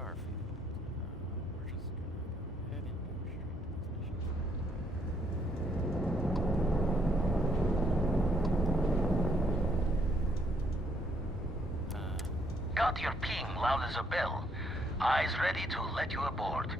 Starfield. We're just gonna go ahead and go straight to this mission. Got your ping loud as a bell. Eyes ready to let you aboard.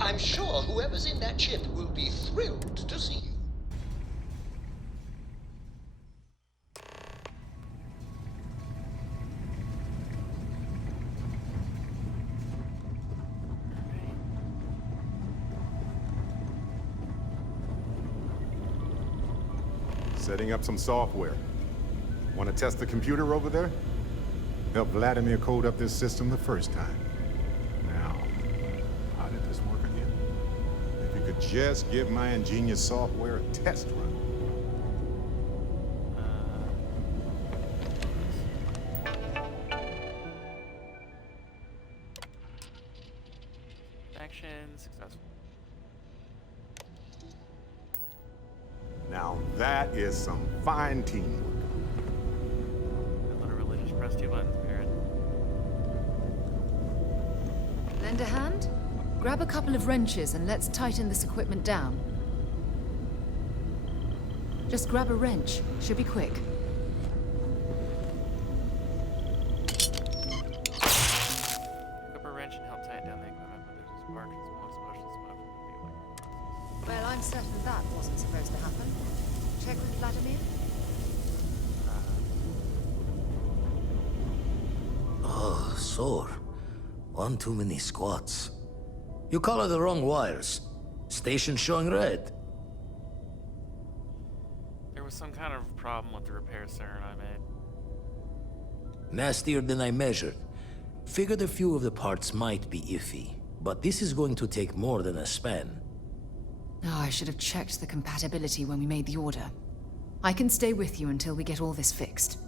I'm sure whoever's in that ship will be thrilled to see you. Setting up some software. Want to test the computer over there? Help Vladimir code up this system the first time. Now, how did this work again? If you could just give my ingenious software a test run. Action successful. Now that is some fine teamwork. I literally just pressed 2 buttons, Barrett. Lend a hand? Grab a couple of wrenches and let's tighten this equipment down. Just grab a wrench. Should be quick. Pick up a wrench and help tighten down the equipment, but there's a spark and smoke explosion spot from the electrical process. Well, I'm certain that wasn't supposed to happen. Check with Vladimir. Oh, sore. One too many squats. You color the wrong wires. Station showing red. There was some kind of problem with the repair siren I made. Nastier than I measured. Figured a few of the parts might be iffy, but this is going to take more than a span. Oh, I should have checked the compatibility when we made the order. I can stay with you until we get all this fixed.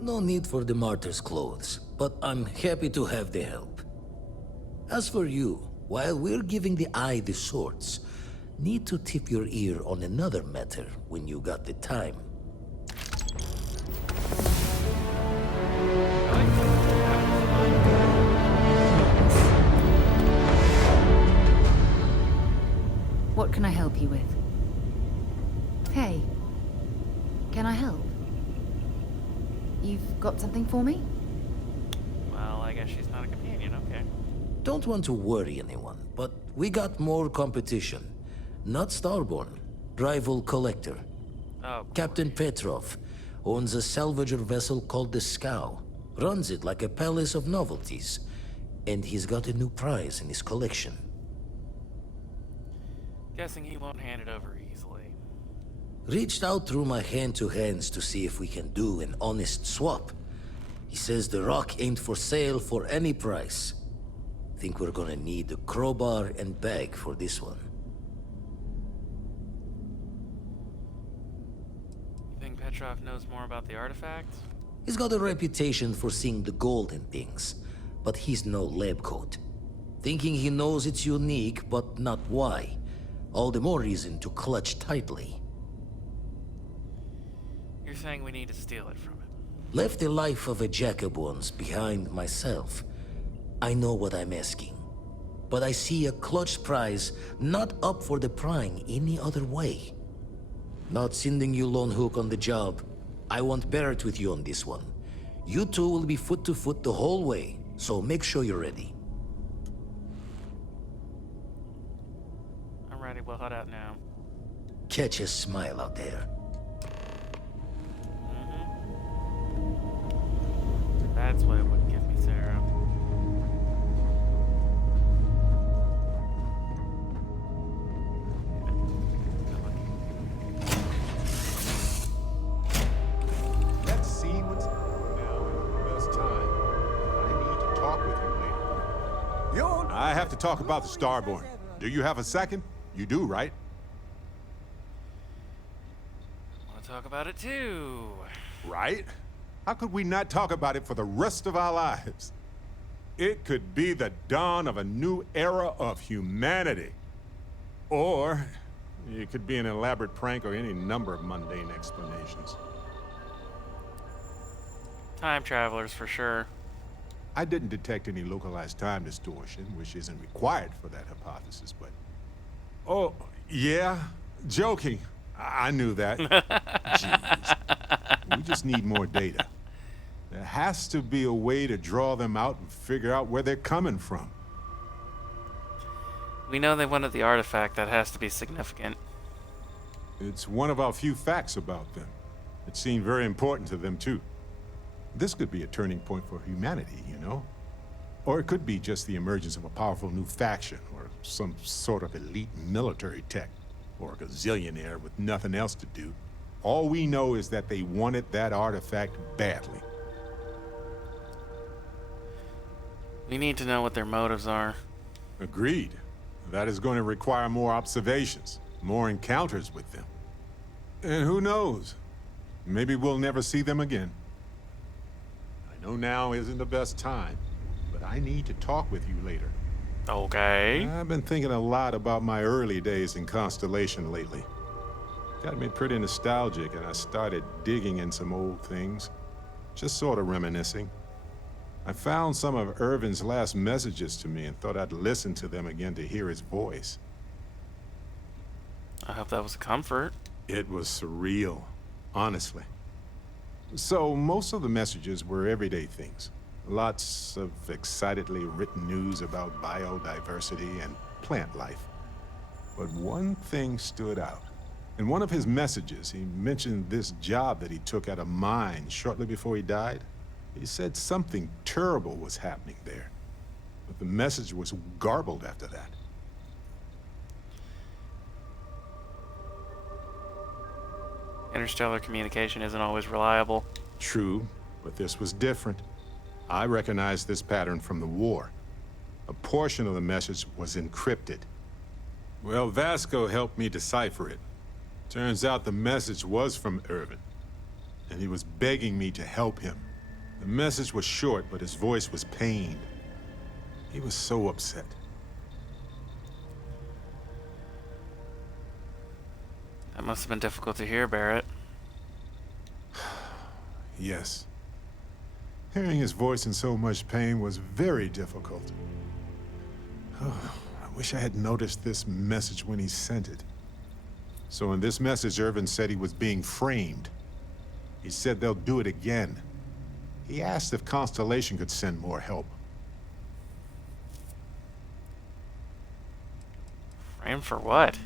No need for the martyr's clothes, but I'm happy to have the help. As for you, while we're giving the eye the swords, need to tip your ear on another matter when you got the time. What can I help you with? Hey, can I help? You've got something for me? Well, I guess she's not a companion, okay. Don't want to worry anyone, but we got more competition. Not Starborn, rival collector. Oh, Captain Petrov owns a salvager vessel called the Scow. Runs it like a palace of novelties. And he's got a new prize in his collection. guessing he won't hand it over easily. Reached out through my hand-to-hands to see if we can do an honest swap. He says the rock ain't for sale for any price. Think we're gonna need a crowbar and bag for this one. You think Petrov knows more about the artifact? He's got a reputation for seeing the gold in things, but he's no lab coat. Thinking he knows it's unique, but not why. All the more reason to clutch tightly. You're saying we need to steal it from him? Left the life of a Jacobons behind myself. I know what I'm asking. But I see a clutch prize not up for the prying any other way. Not sending you lone hook on the job. I won't bear it with you on this one. You two will be foot to foot the whole way, so make sure you're ready. I'm ready, we'll head out now. Catch a smile out there. That's why it wouldn't give me Sarah. Let's see what's now is the best time. I need to talk with you later. I have to talk about the Starborn. Do you have a second? You do, right? Want to talk about it too? Right? How could we not talk about it for the rest of our lives? It could be the dawn of a new era of humanity. Or it could be an elaborate prank or any number of mundane explanations. Time travelers for sure. I didn't detect any localized time distortion, which isn't required for that hypothesis, but... Oh, yeah? Joking. I knew that. Jeez. We just need more data. There has to be a way to draw them out and figure out where they're coming from. We know they wanted the artifact. That has to be significant. It's one of our few facts about them. It seemed very important to them, too. This could be a turning point for humanity, you know? Or it could be just the emergence of a powerful new faction, or some sort of elite military tech, or a gazillionaire with nothing else to do. All we know is that they wanted that artifact badly. We need to know what their motives are. Agreed. That is going to require more observations, more encounters with them. And who knows? Maybe we'll never see them again. I know now isn't the best time, but I need to talk with you later. Okay. I've been thinking a lot about my early days in Constellation lately. Got me pretty nostalgic, and I started digging in some old things. Just sort of reminiscing. I found some of Irvin's last messages to me and thought I'd listen to them again to hear his voice. I hope that was a comfort. It was surreal, honestly. So, most of the messages were everyday things. Lots of excitedly written news about biodiversity and plant life. But one thing stood out. In one of his messages, he mentioned this job that he took at a mine shortly before he died. He said something terrible was happening there. But the message was garbled after that. Interstellar communication isn't always reliable. True, but this was different. I recognized this pattern from the war. A portion of the message was encrypted. Well, Vasco helped me decipher it. Turns out the message was from Irvin, and he was begging me to help him. The message was short, but his voice was pained. He was so upset. That must have been difficult to hear, Barrett. Yes. Hearing his voice in so much pain was very difficult. I wish I had noticed this message when he sent it. So in this message, Irvin said he was being framed. He said they'll do it again. He asked if Constellation could send more help. Framed for what?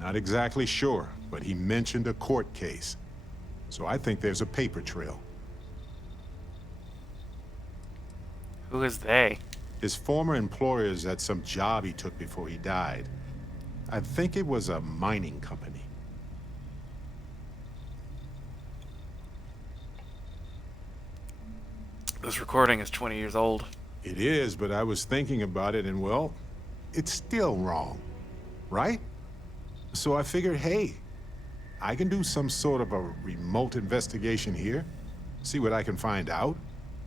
Not exactly sure, but he mentioned a court case. So I think there's a paper trail. Who is they? His former employers at some job he took before he died. I think it was a mining company. This recording is 20 years old. It is, but I was thinking about it and, well, it's still wrong, right? So I figured, hey, I can do some sort of a remote investigation here, see what I can find out.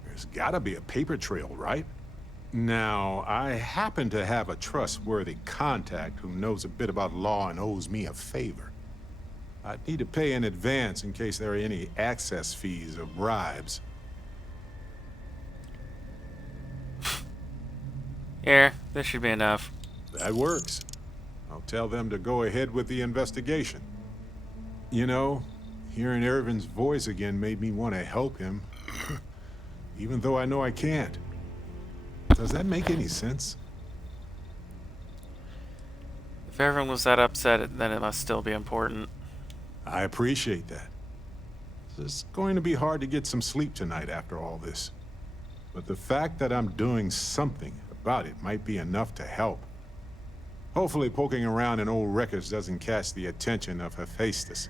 There's gotta be a paper trail, right? Now, I happen to have a trustworthy contact who knows a bit about law and owes me a favor. I'd need to pay in advance in case there are any access fees or bribes. Here, this should be enough. That works. I'll tell them to go ahead with the investigation. You know, hearing Irvin's voice again made me want to help him, even though I know I can't. Does that make any sense? If everyone was that upset, then it must still be important. I appreciate that. It's going to be hard to get some sleep tonight after all this. But the fact that I'm doing something about it might be enough to help. Hopefully poking around in old records doesn't catch the attention of Hephaestus.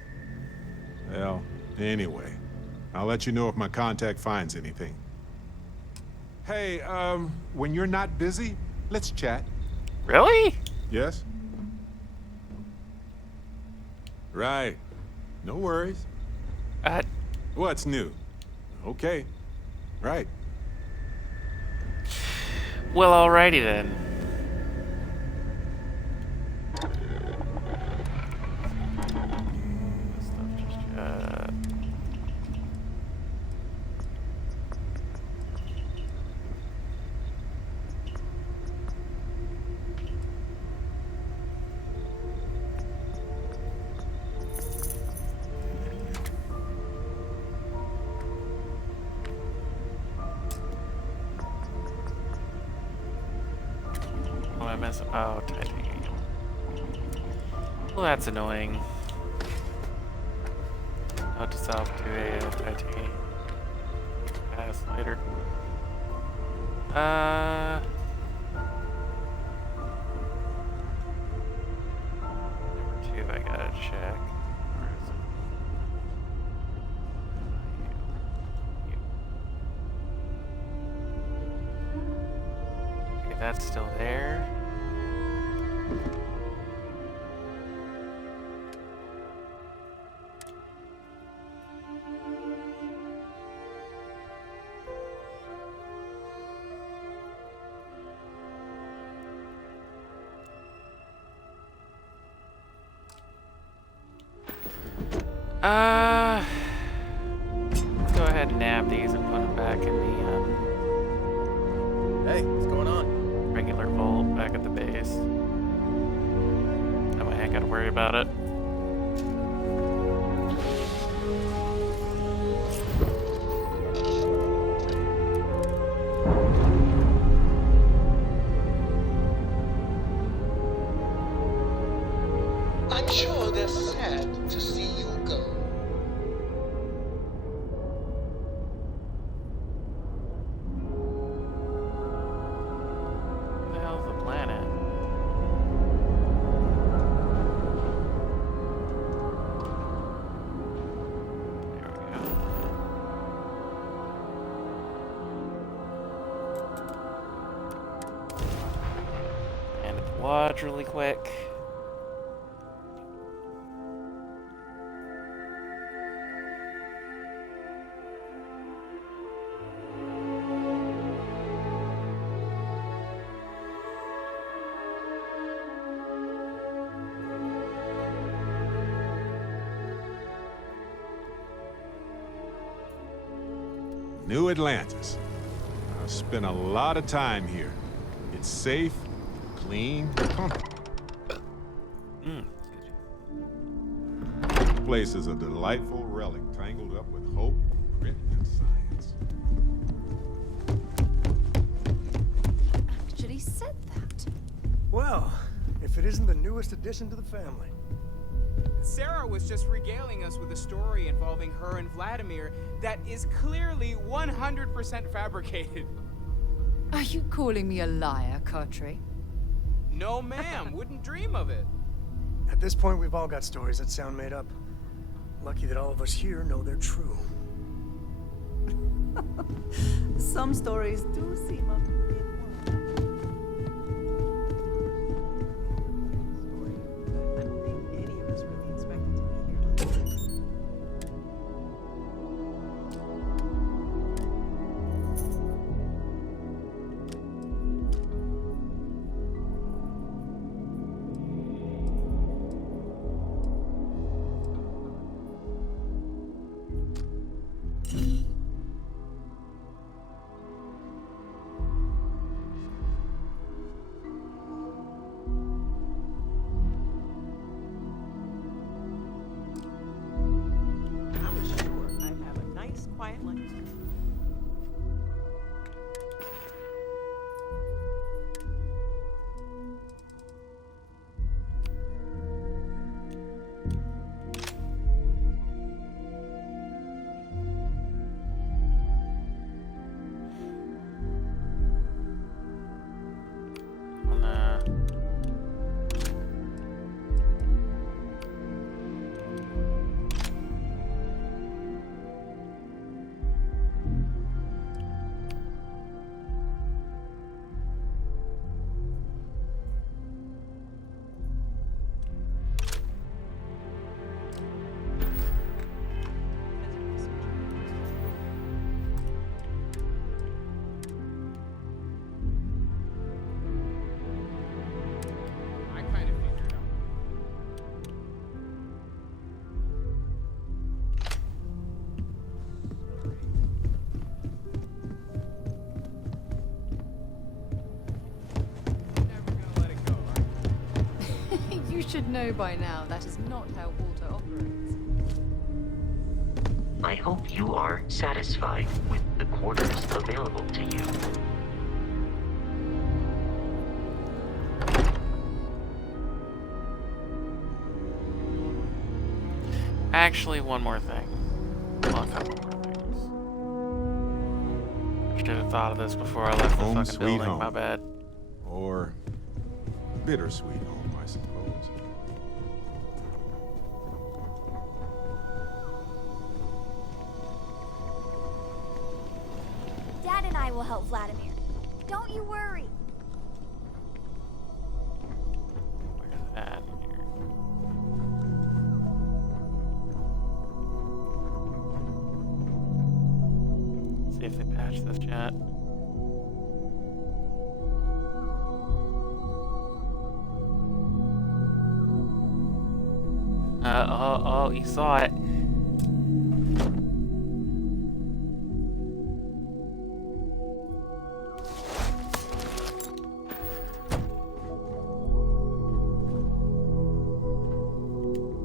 Well, anyway, I'll let you know if my contact finds anything. Hey, when you're not busy, let's chat. Really? Yes? Right. No worries. What's new? Okay. Right. Well, alrighty then. This stuff just What am I missing? Oh, titanium. Well, that's annoying. Note to self to a titanium. Pass later. Number 2, I gotta check. Where is it? Okay, that's still there. Go ahead and nab these and put them back in the Hey, what's going on? regular vault back at the base. That way I ain't gotta worry about it. I'm sure they're sad to see you go. Where the hell's the planet? There we go. And at the watch really quick. New Atlantis. I've spent a lot of time here. It's safe, clean, and comfortable. This place is a delightful relic tangled up with hope, grit, and science. Actually said that. Well, if it isn't the newest addition to the family. Sarah was just regaling us with a story involving her and Vladimir that is clearly 100% fabricated. Are you calling me a liar, Cartray? No, ma'am, wouldn't dream of it. At this point, we've all got stories that sound made up. Lucky that all of us here know they're true. Some stories do seem a bit wild. I don't think any of us really expected to be here like this. You should know by now that is not how Walter operates. I hope you are satisfied with the quarters available to you. Actually, one more thing. Well, a couple more things. Should have thought of this before I left the Home fucking sweet building. home. My bad. Or bittersweet home, I suppose. Dad and I will help Vladimir. Don't you worry. Where's that here? See if they patch this chat. Oh, you saw it.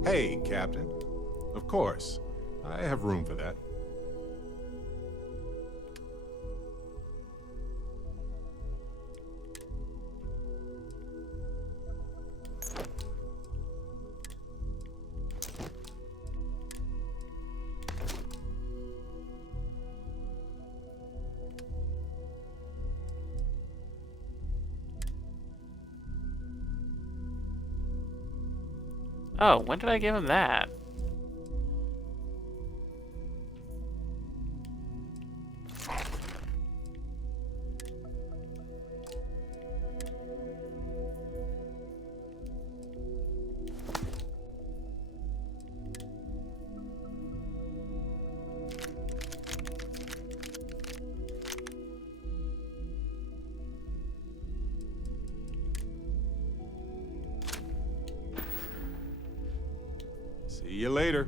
Hey, Captain. Of course. I have room for that. Oh, when did I give him that? See you later.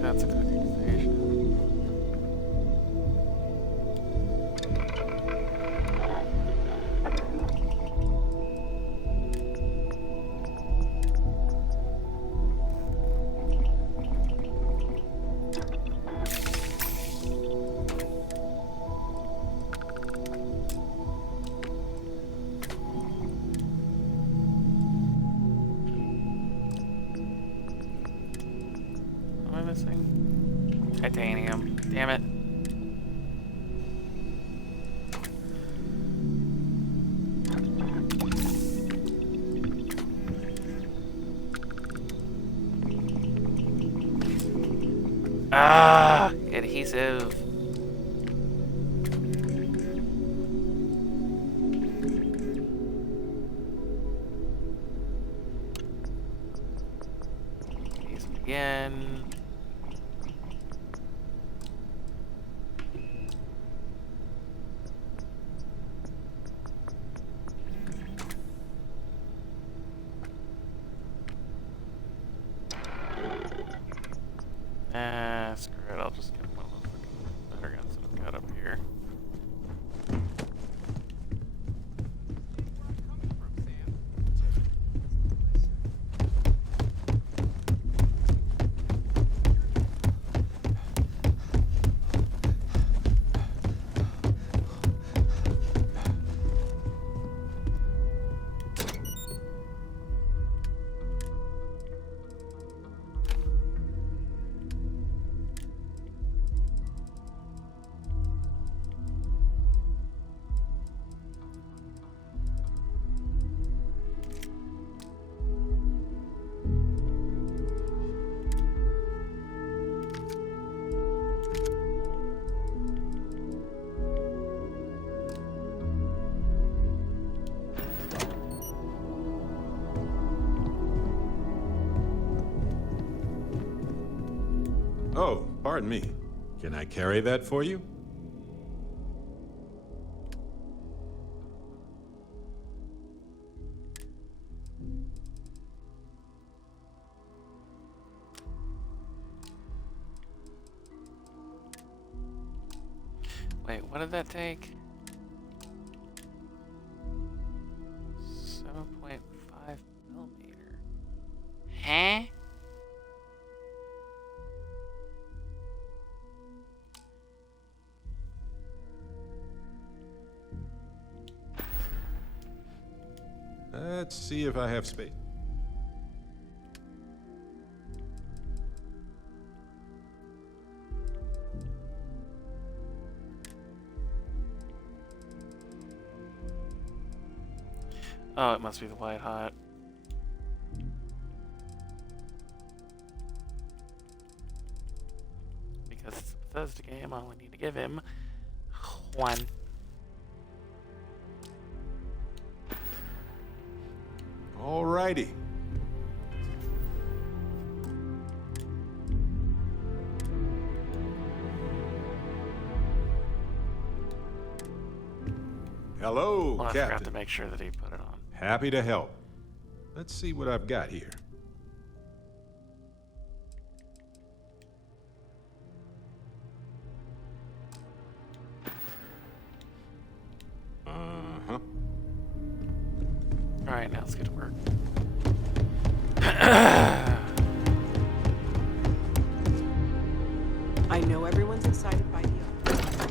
That's a good accusation. What am I missing? Titanium. Damn it. Ah, adhesive. Adhesive again. Screw it, I'll just get one of the fucking better guns that I've got up here. Oh, pardon me. Can I carry that for you? Wait, what did that take? 7.5 millimeter. Huh? Let's see if I have space. Oh, it must be the white hot. Because it's a Bethesda game, I only need to give him one. Alrighty. Hello, Well, I Captain. forgot to make sure that he put it on. Happy to help. Let's see what I've got here. Uh-huh. Alright, now let's get to work. I know everyone's excited by the offer.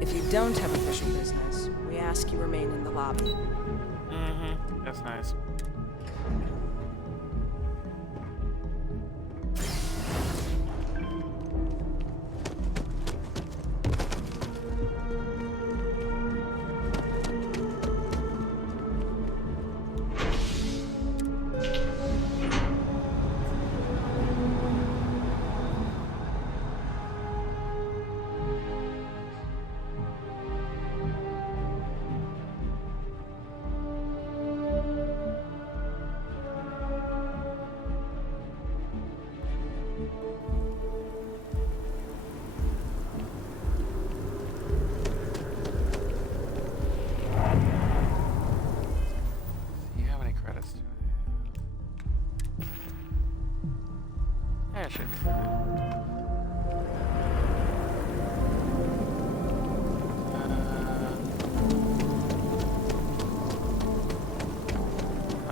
If you don't have official business, we ask you remain in the lobby. Mm-hmm. That's nice. See how many credits do I have? Yeah, it should be fine.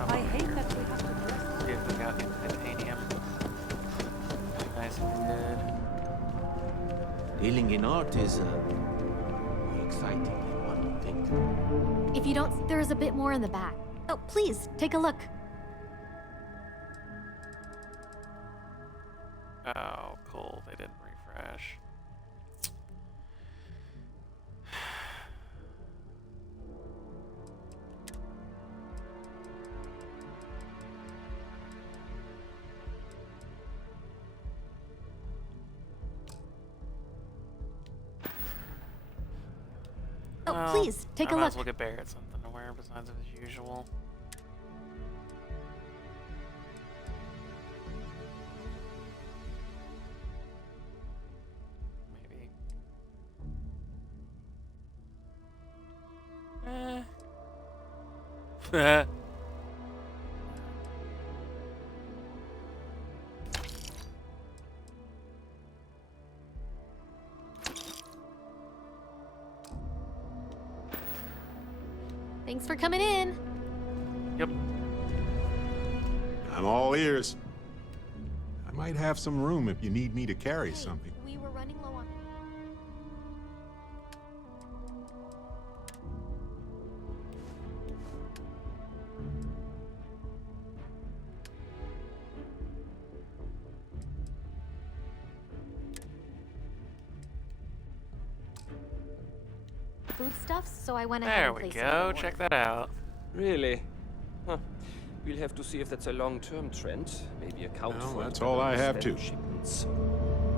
I hate that we have to dress. See if we got any titanium. Nice if we did. Dealing in art is more exciting than one would think. If you don't, there's a bit more in the back. Oh, please, take a look. Oh, cool. They didn't refresh. Oh, Well, please, take I a might look. as well get Barrett something to wear besides his usual. Maybe. Thanks for coming in. Yep. I'm all ears. I might have some room if you need me to carry Hey, something. we were running low on. foodstuffs, so I went ahead There and we placed go. an order. Check that out. Really? Huh. We'll have to see if that's a long-term trend. Maybe account Well, for that's it all I when have we too. send shipments.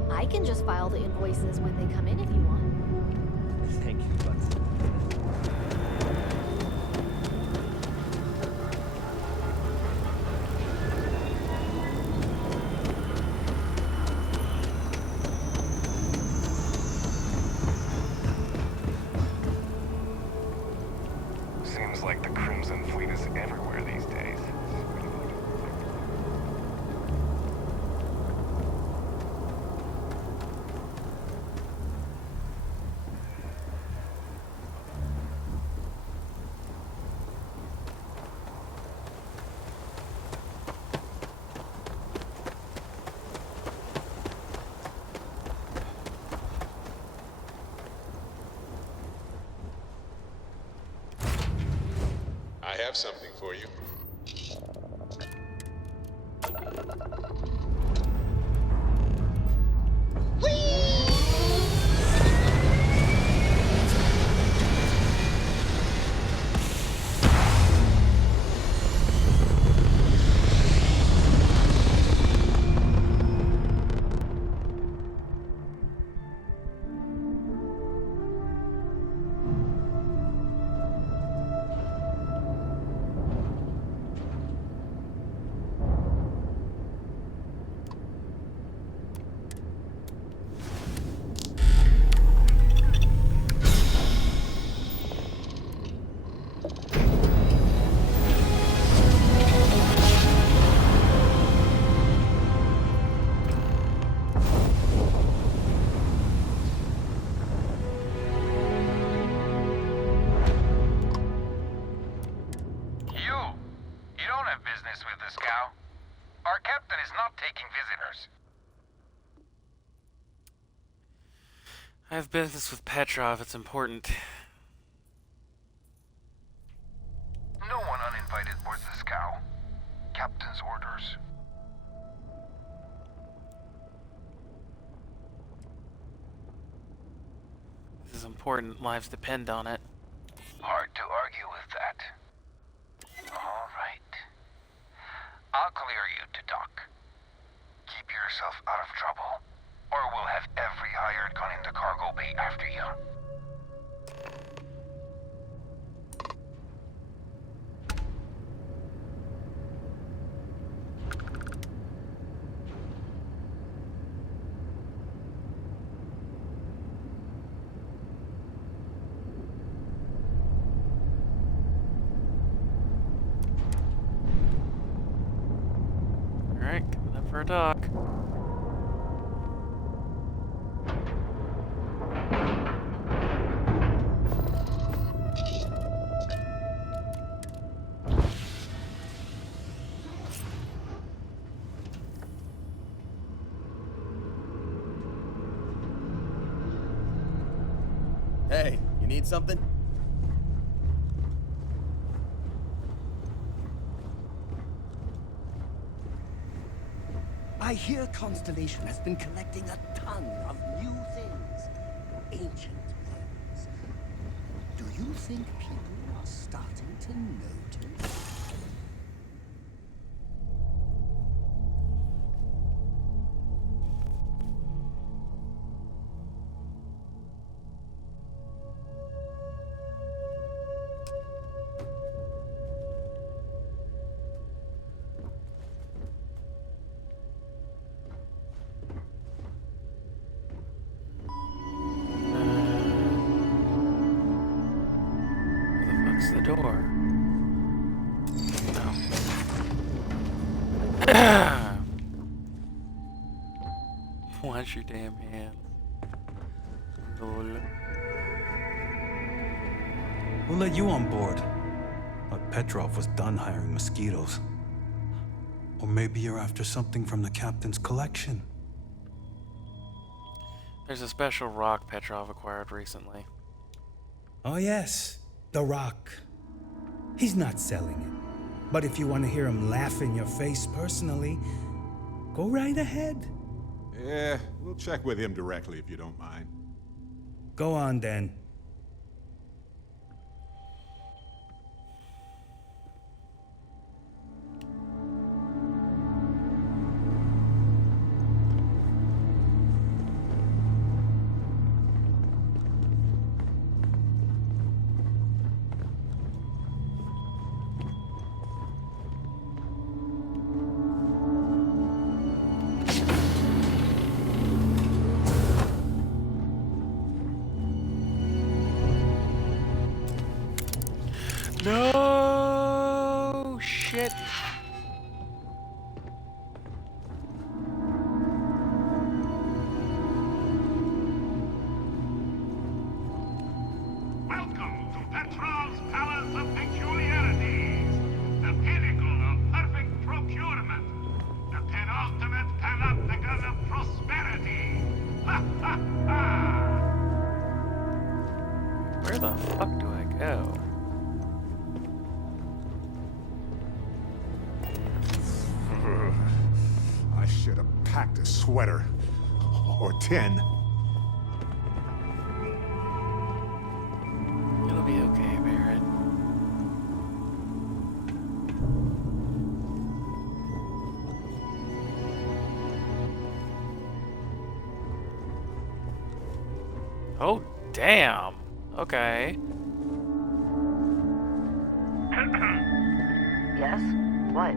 I can just file the invoices when they come in if you want. Thank you, but Seems like the Crimson Fleet is everywhere these days. I have something for you. You don't have business with this cow. Our captain is not taking visitors. I have business with Petrov. It's important. No one uninvited boards this cow. Captain's orders. This is important. Lives depend on it. Hard to argue with that. All right. I'll clear you to dock. Keep yourself out of trouble, or we'll have every hired gun in the cargo bay after you. Alright, coming up for a dock. Hey, you need something? I hear Constellation has been collecting a ton of new things. Ancient things. Do you think people are starting to notice? Where the fuck's the door? Oh. Wash your damn hands. Lol. We'll let you on board. But Petrov was done hiring mosquitoes. Or maybe you're after something from the captain's collection. There's a special rock Petrov acquired recently. Oh yes, the rock. He's not selling it. But if you want to hear him laugh in your face personally, go right ahead. Yeah, we'll check with him directly if you don't mind. Go on then. No shit. Welcome to Petrov's Palace of Peculiarities, the pinnacle of perfect procurement, the penultimate panopticon of prosperity. Ha ha ha! Where the fuck do I go? I should have packed a sweater. Or 10. It'll be okay, Barrett. Oh, damn. Okay. Yes? What?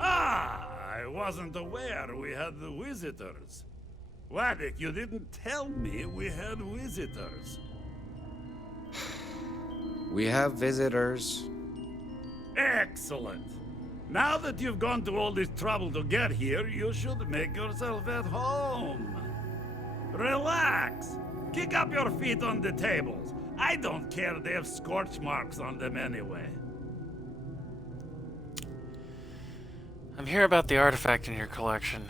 I wasn't aware we had the visitors. Waddick, you didn't tell me we had visitors. We have visitors. Excellent. Now that you've gone to all this trouble to get here, you should make yourself at home. Relax. Kick up your feet on the tables. I don't care, they have scorch marks on them anyway. I'm here about the artifact in your collection.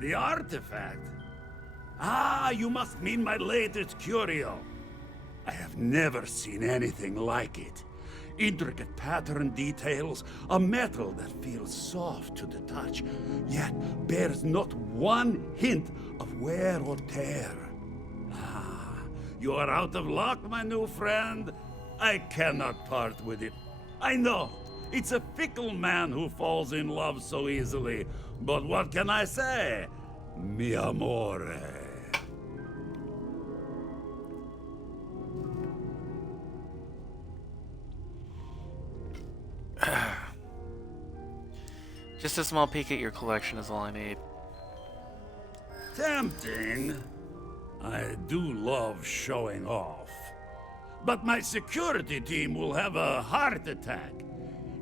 The artifact? Ah, you must mean my latest curio. I have never seen anything like it. Intricate pattern details, a metal that feels soft to the touch, yet bears not one hint of wear or tear. Ah, you are out of luck, my new friend. I cannot part with it. I know, it's a fickle man who falls in love so easily, but what can I say? Mi amore. Just a small peek at your collection is all I need. Tempting. I do love showing off. But my security team will have a heart attack.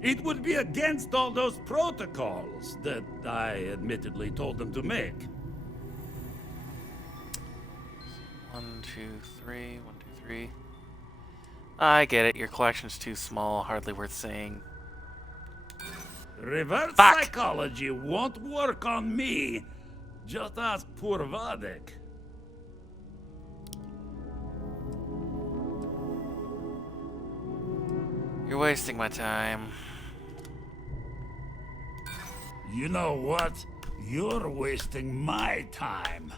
It would be against all those protocols that I admittedly told them to make. 1, 2, 3. 1, 2, 3. I get it. Your collection's too small, hardly worth seeing. Reverse psychology won't work on me. Just ask poor Waddick. You're wasting my time. You know what? You're wasting my time.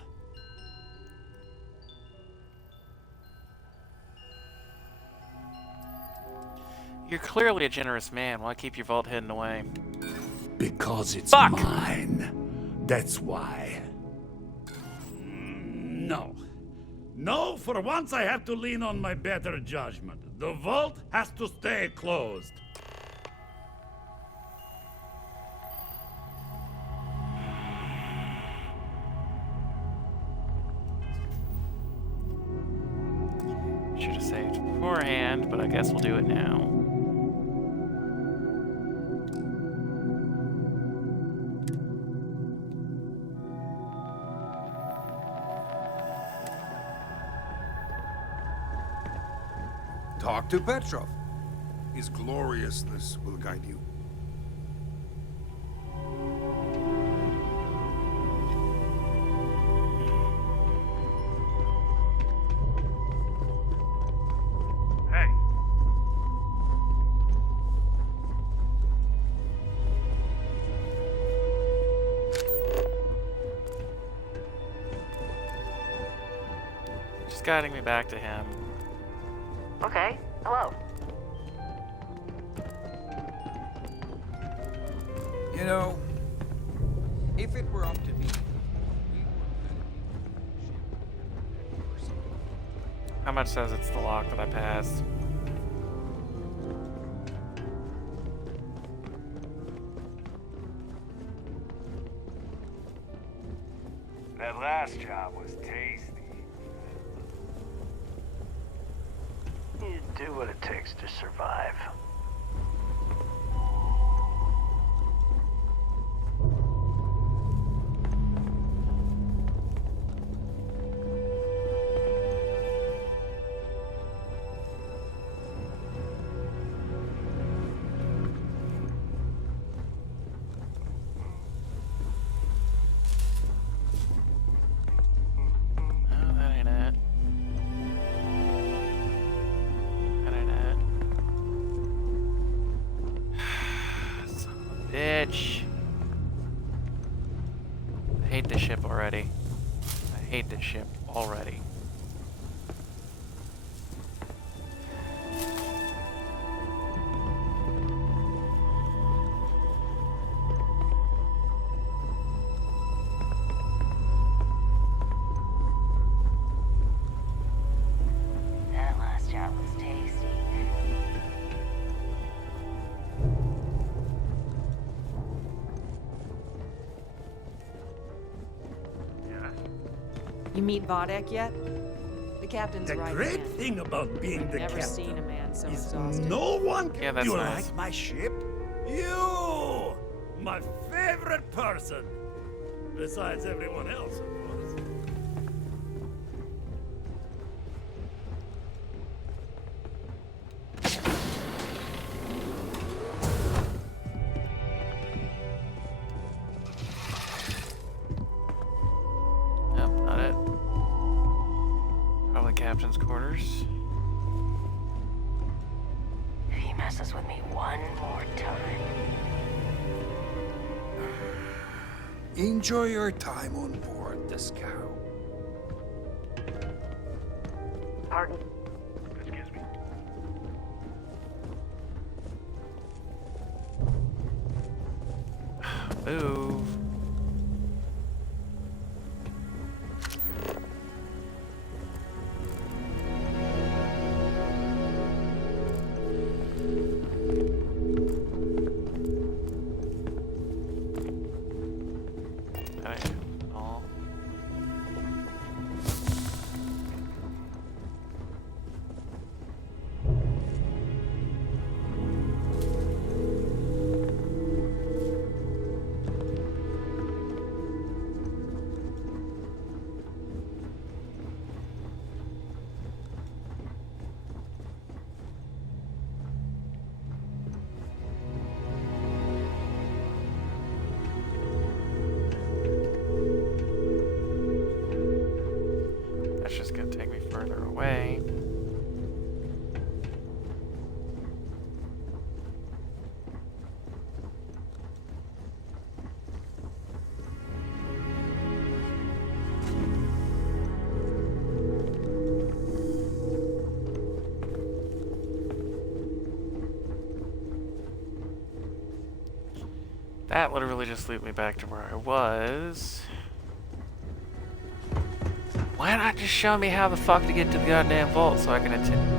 You're clearly a generous man. Why keep your vault hidden away? Because it's mine. That's why. No. No, for once I have to lean on my better judgment. The vault has to stay closed. Should have saved beforehand, but I guess we'll do it now. Talk to Petrov. His gloriousness will guide you. Hey. Just guiding me back to him. Okay, hello. You know, if it were up to me, How much says it's the lock that I passed? That last job was tasty. You do what it takes to survive. Bitch. I hate this ship already. I hate this ship already. That last job was tasty. You meet Vodek yet? The captain's The right great hand. thing about being the Never captain seen a man so is exhausted. no one. Yeah, that's you nice. like my ship? You, my favorite person. Besides everyone else, of course. Nope, not it. Probably captain's quarters. If he messes with me one more time. Enjoy your time on board the scow. Pardon? Excuse me. Move. Okay. All. That's just gonna take me further away. That literally just looped me back to where I was. Why not just show me how the fuck to get to the goddamn vault so I can attend?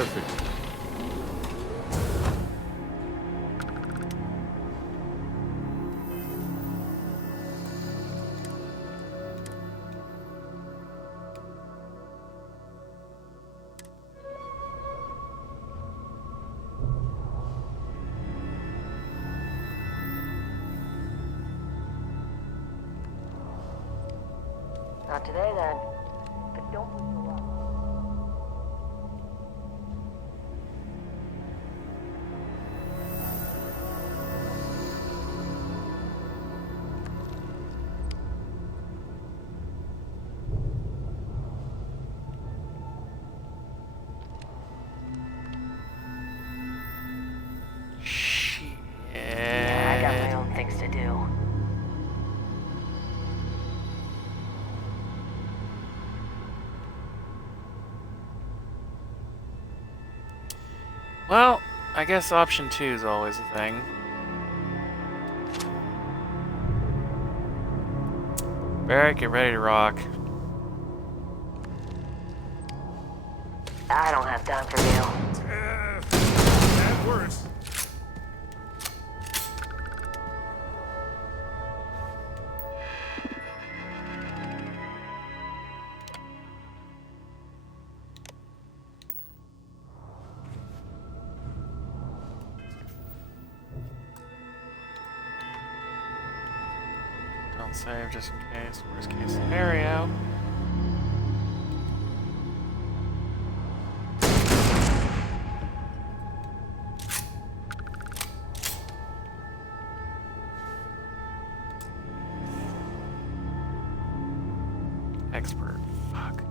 Perfect. Not today, then. But don't push your luck. Yeah, I got my own things to do. Well, I guess option 2 is always a thing. Barrett, get ready to rock. I don't have time for you. That worse. Don't save just in case. Worst case scenario. Expert. Fuck.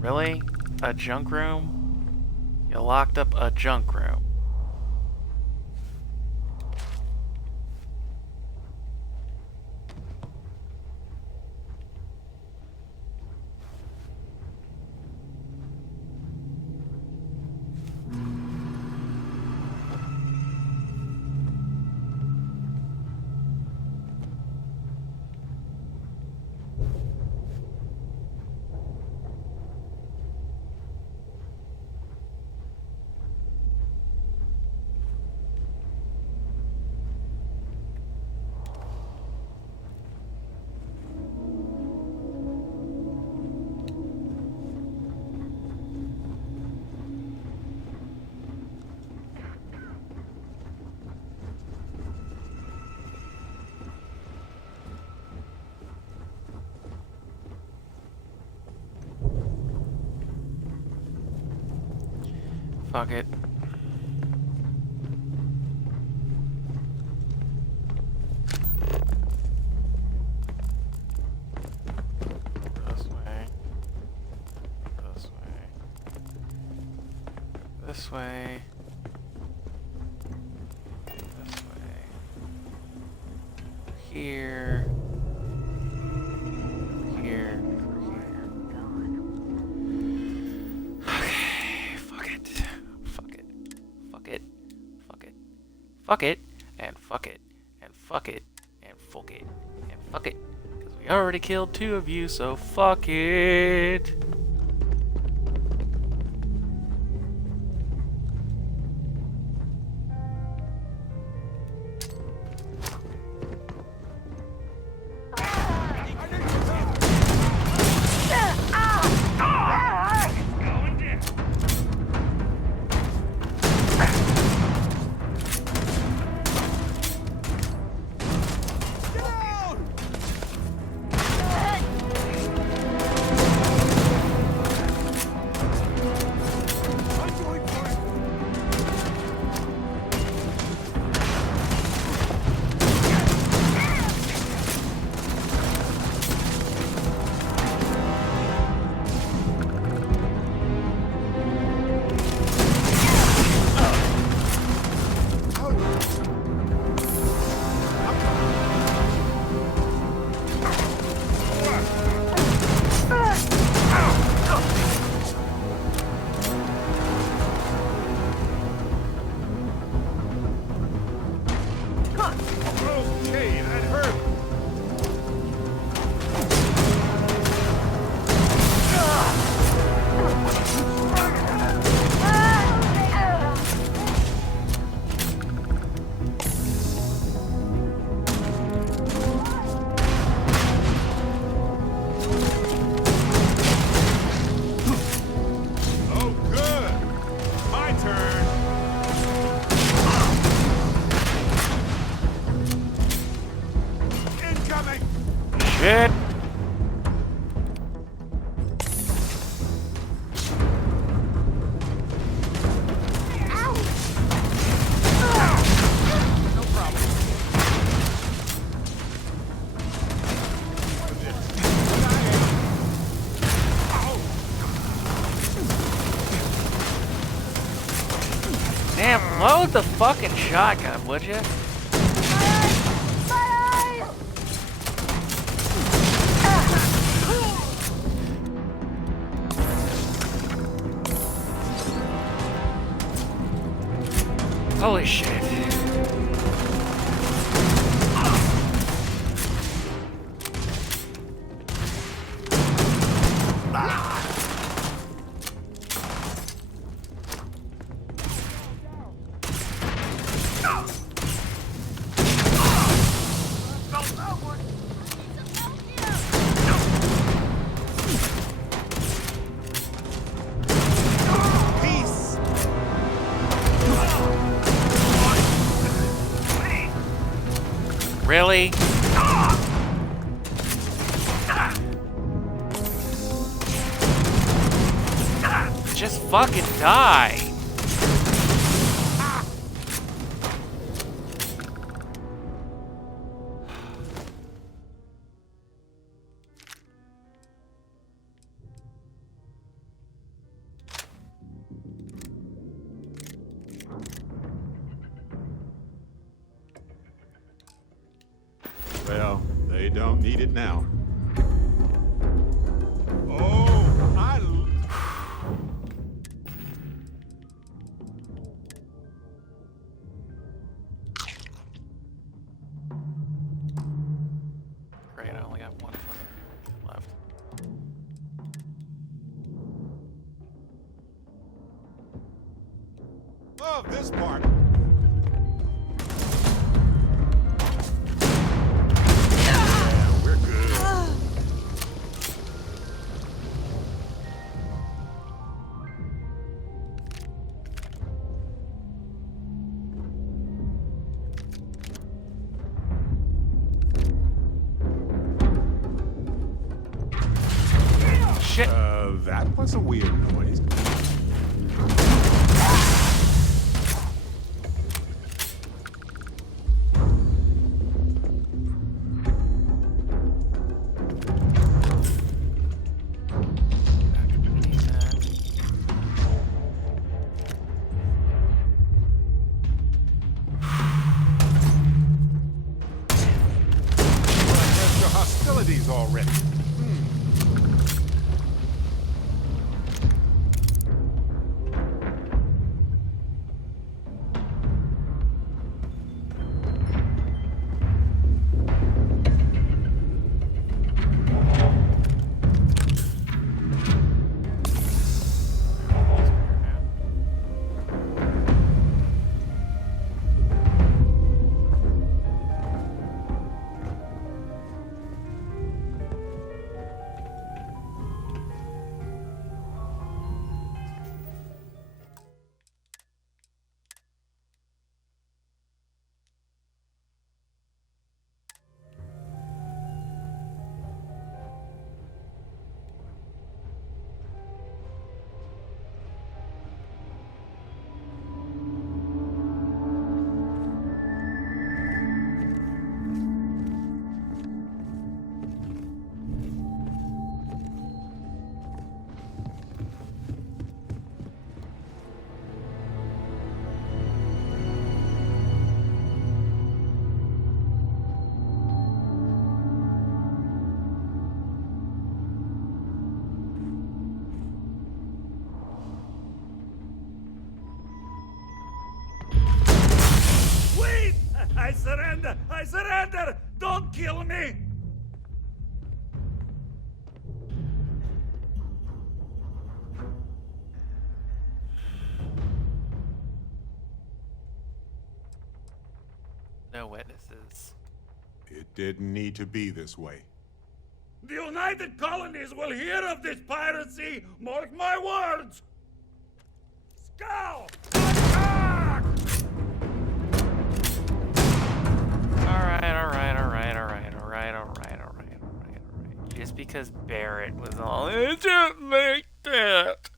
Really? A junk room? You locked up a junk room. Fuck it. This way. This way. This way. This way. Here. Here. Fuck it, and fuck it, and fuck it, and fuck it, and fuck it. Because we already killed 2 of you, so fuck it. on. Okay, that hurt. Oh, good. My turn. Incoming. Shit. No problem. Damn, load the fucking shotgun, would you? Holy shit. Peace. Really? Just fucking die. Well, they don't need it now. Oh, Great, I only got one fucking left. love this part. Yeah, we're good. Shit. That was a weird noise. Hostilities already. I surrender! I surrender! Don't kill me! No witnesses. It didn't need to be this way. The United Colonies will hear of this piracy! Mark my words! Scowl! Attack! Alright. Just because Barrett was all, it didn't make that.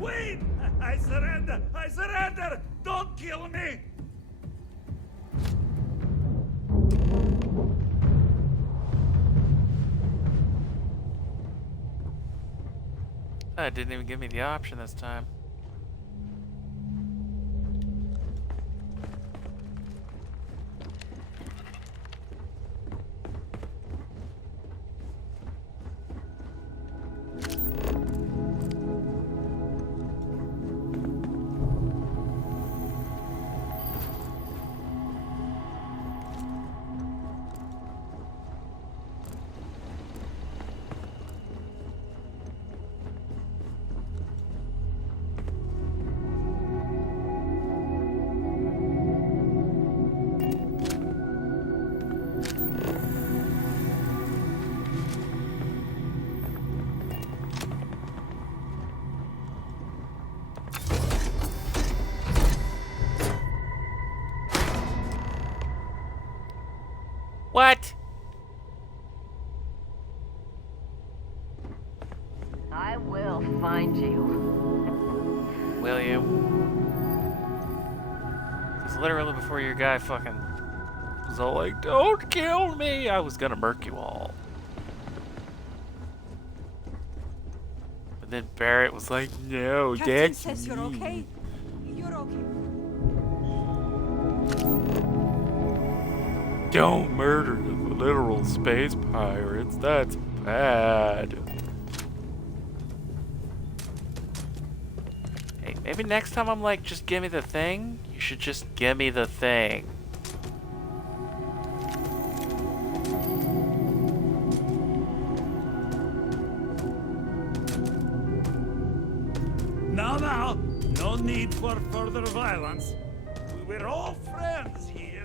Wait! I surrender! I surrender! Don't kill me! It didn't even give me the option this time. What? I will find you. Will you? Because literally before your guy fucking was all like, don't kill me, I was gonna murk you all. But then Barrett was like, no, Captain that's says you're me." okay. You're okay. Don't murder the literal space pirates. That's bad. Hey, maybe next time I'm like, just give me the thing. You should just give me the thing. Now, no need for further violence. We're all friends here.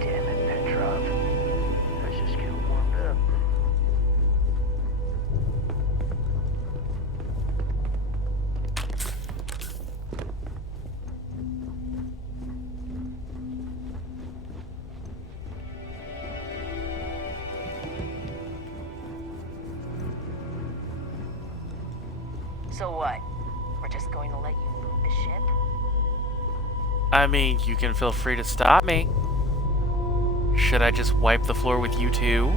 Damn it, Petrov. Let's just get warmed up. So what? We're just going to let you loot the ship? I mean, you can feel free to stop me. Should I just wipe the floor with you too?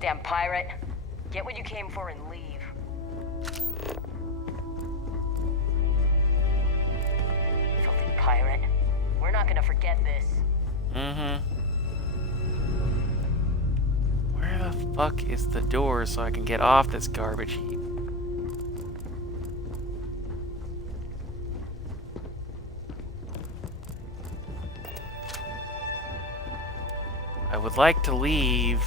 Damn pirate. Get what you came for and leave. Filthy pirate. We're not gonna forget this. Where the fuck is the door so I can get off this garbage heap? I would like to leave.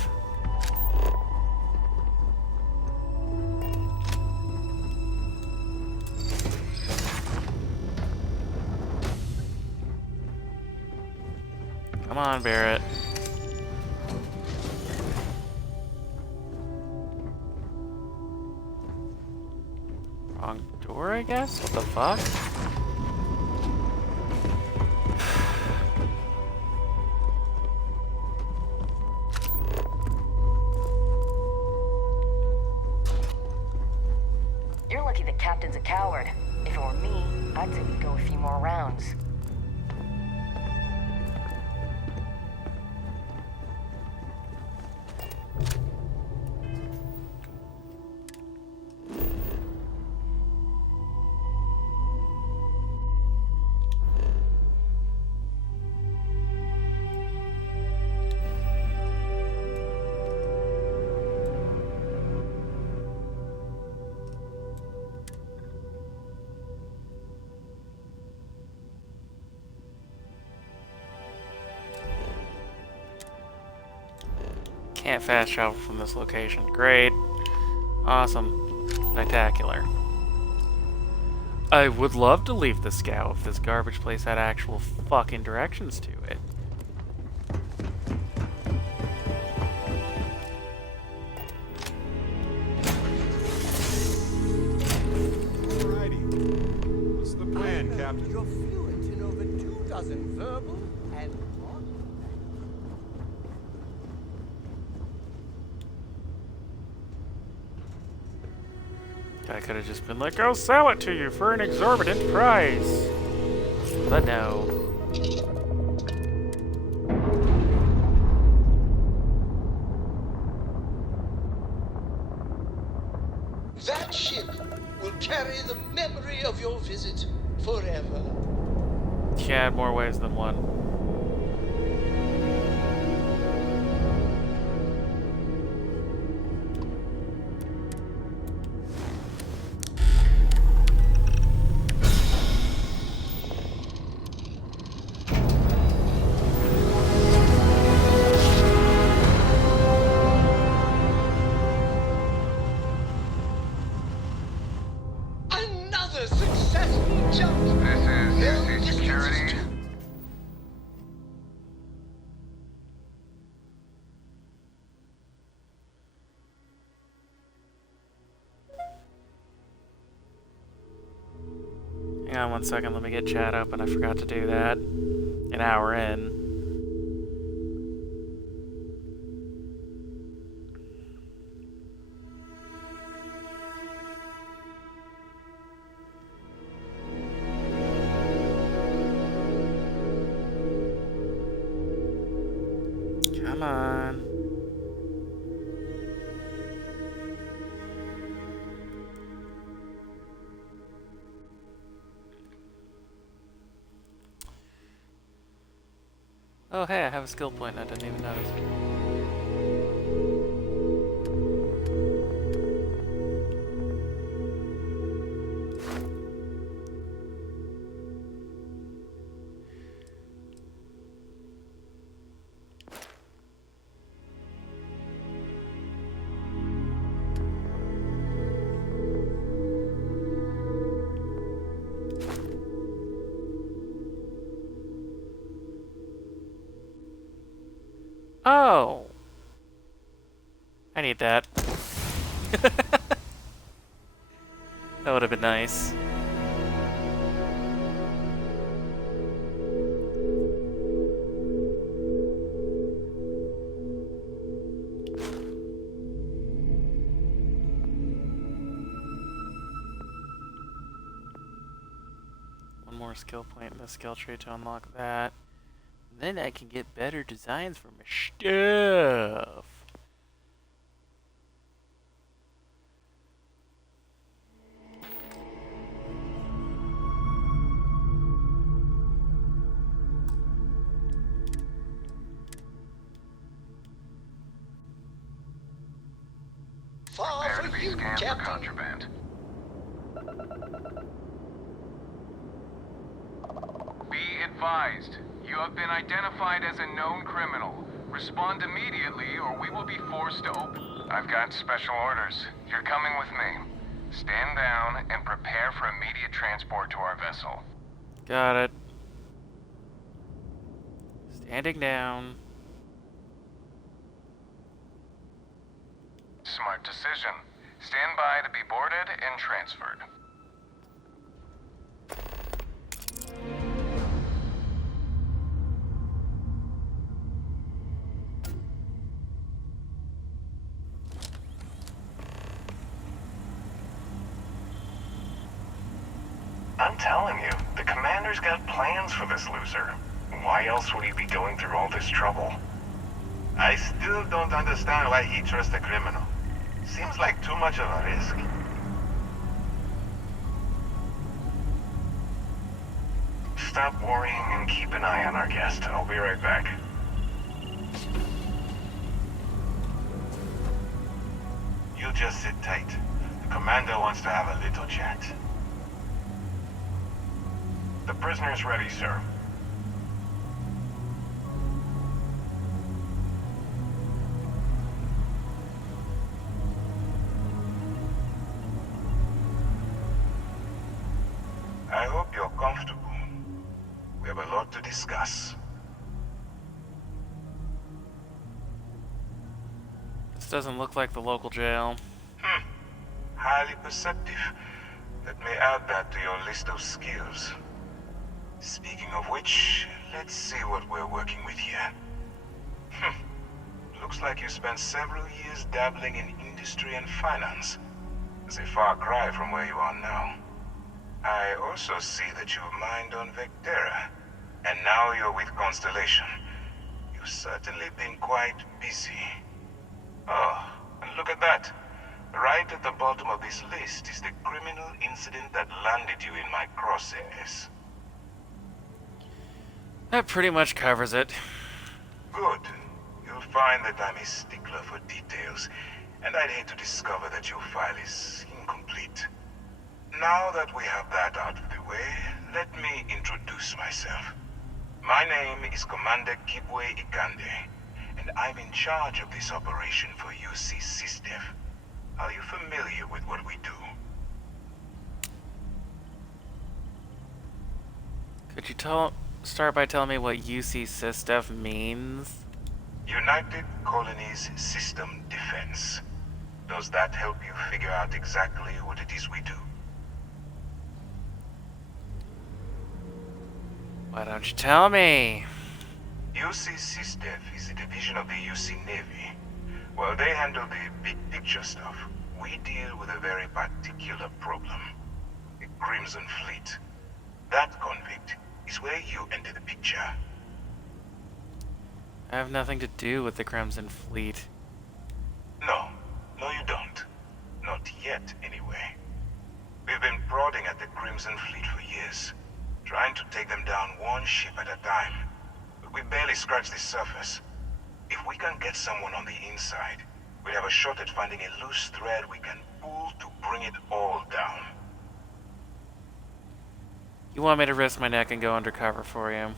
Come on, Barrett. Wrong door, I guess? What the fuck? You're lucky the captain's a coward. If it were me, I'd say we'd go a few more rounds. Can't fast travel from this location. Great. Awesome. Spectacular. I would love to leave the scow if this garbage place had actual fucking directions to it. Alrighty. What's the plan, Captain? You're fluent in over 24 verbal and I could have just been like, I'll sell it to you for an exorbitant price. But no. That ship will carry the memory of your visit forever. Yeah, more ways than one. Another successful jump. This is security. Hang on 1 second, let me get chat open. I forgot to do that. An hour in. Come on. Oh hey, I have a skill point I didn't even notice. Oh! I need that. That would have been nice. One more skill point in the skill tree to unlock that. Then I can get better designs for my stuff. Far Prepare for to be you, scanned for Captain. contraband. Be advised, you have been identified as a known criminal. Respond immediately or we will be forced to open. I've got special orders. You're coming with me. Stand down and prepare for immediate transport to our vessel. Got it. Standing down. Smart decision. Stand by to be boarded and transferred. I'm telling you, the commander's got plans for this loser. Why else would he be going through all this trouble? I still don't understand why he trusts a criminal. Seems like too much of a risk. Stop worrying and keep an eye on our guest. I'll be right back. You just sit tight. The commander wants to have a little chat. The prisoner's ready, sir. I hope you're comfortable. We have a lot to discuss. This doesn't look like the local jail. Highly perceptive. Let me add that to your list of skills. Speaking of which, let's see what we're working with here. Looks like you spent several years dabbling in industry and finance. It's a far cry from where you are now. I also see that you've mined on Vectera, and now you're with Constellation. You've certainly been quite busy. Oh, and look at that. Right at the bottom of this list is the criminal incident that landed you in my crosshairs. That pretty much covers it. Good. You'll find that I'm a stickler for details, and I'd hate to discover that your file is incomplete. Now that we have that out of the way, let me introduce myself. My name is Commander Kibwe Ikande, and I'm in charge of this operation for UC SysDev. Are you familiar with what we do? Could you start by telling me what UC SysDev means? United Colonies System Defense. Does that help you figure out exactly what it is we do? Why don't you tell me? UC SysDev is a division of the UC Navy. Well, they handle the big picture stuff. We deal with a very particular problem. The Crimson Fleet. That convict is where you enter the picture. I have nothing to do with the Crimson Fleet. No, you don't. Not yet, anyway. We've been prodding at the Crimson Fleet for years, trying to take them down one ship at a time. But we barely scratched the surface. If we can get someone on the inside, we have a shot at finding a loose thread we can pull to bring it all down. You want me to risk my neck and go undercover for you?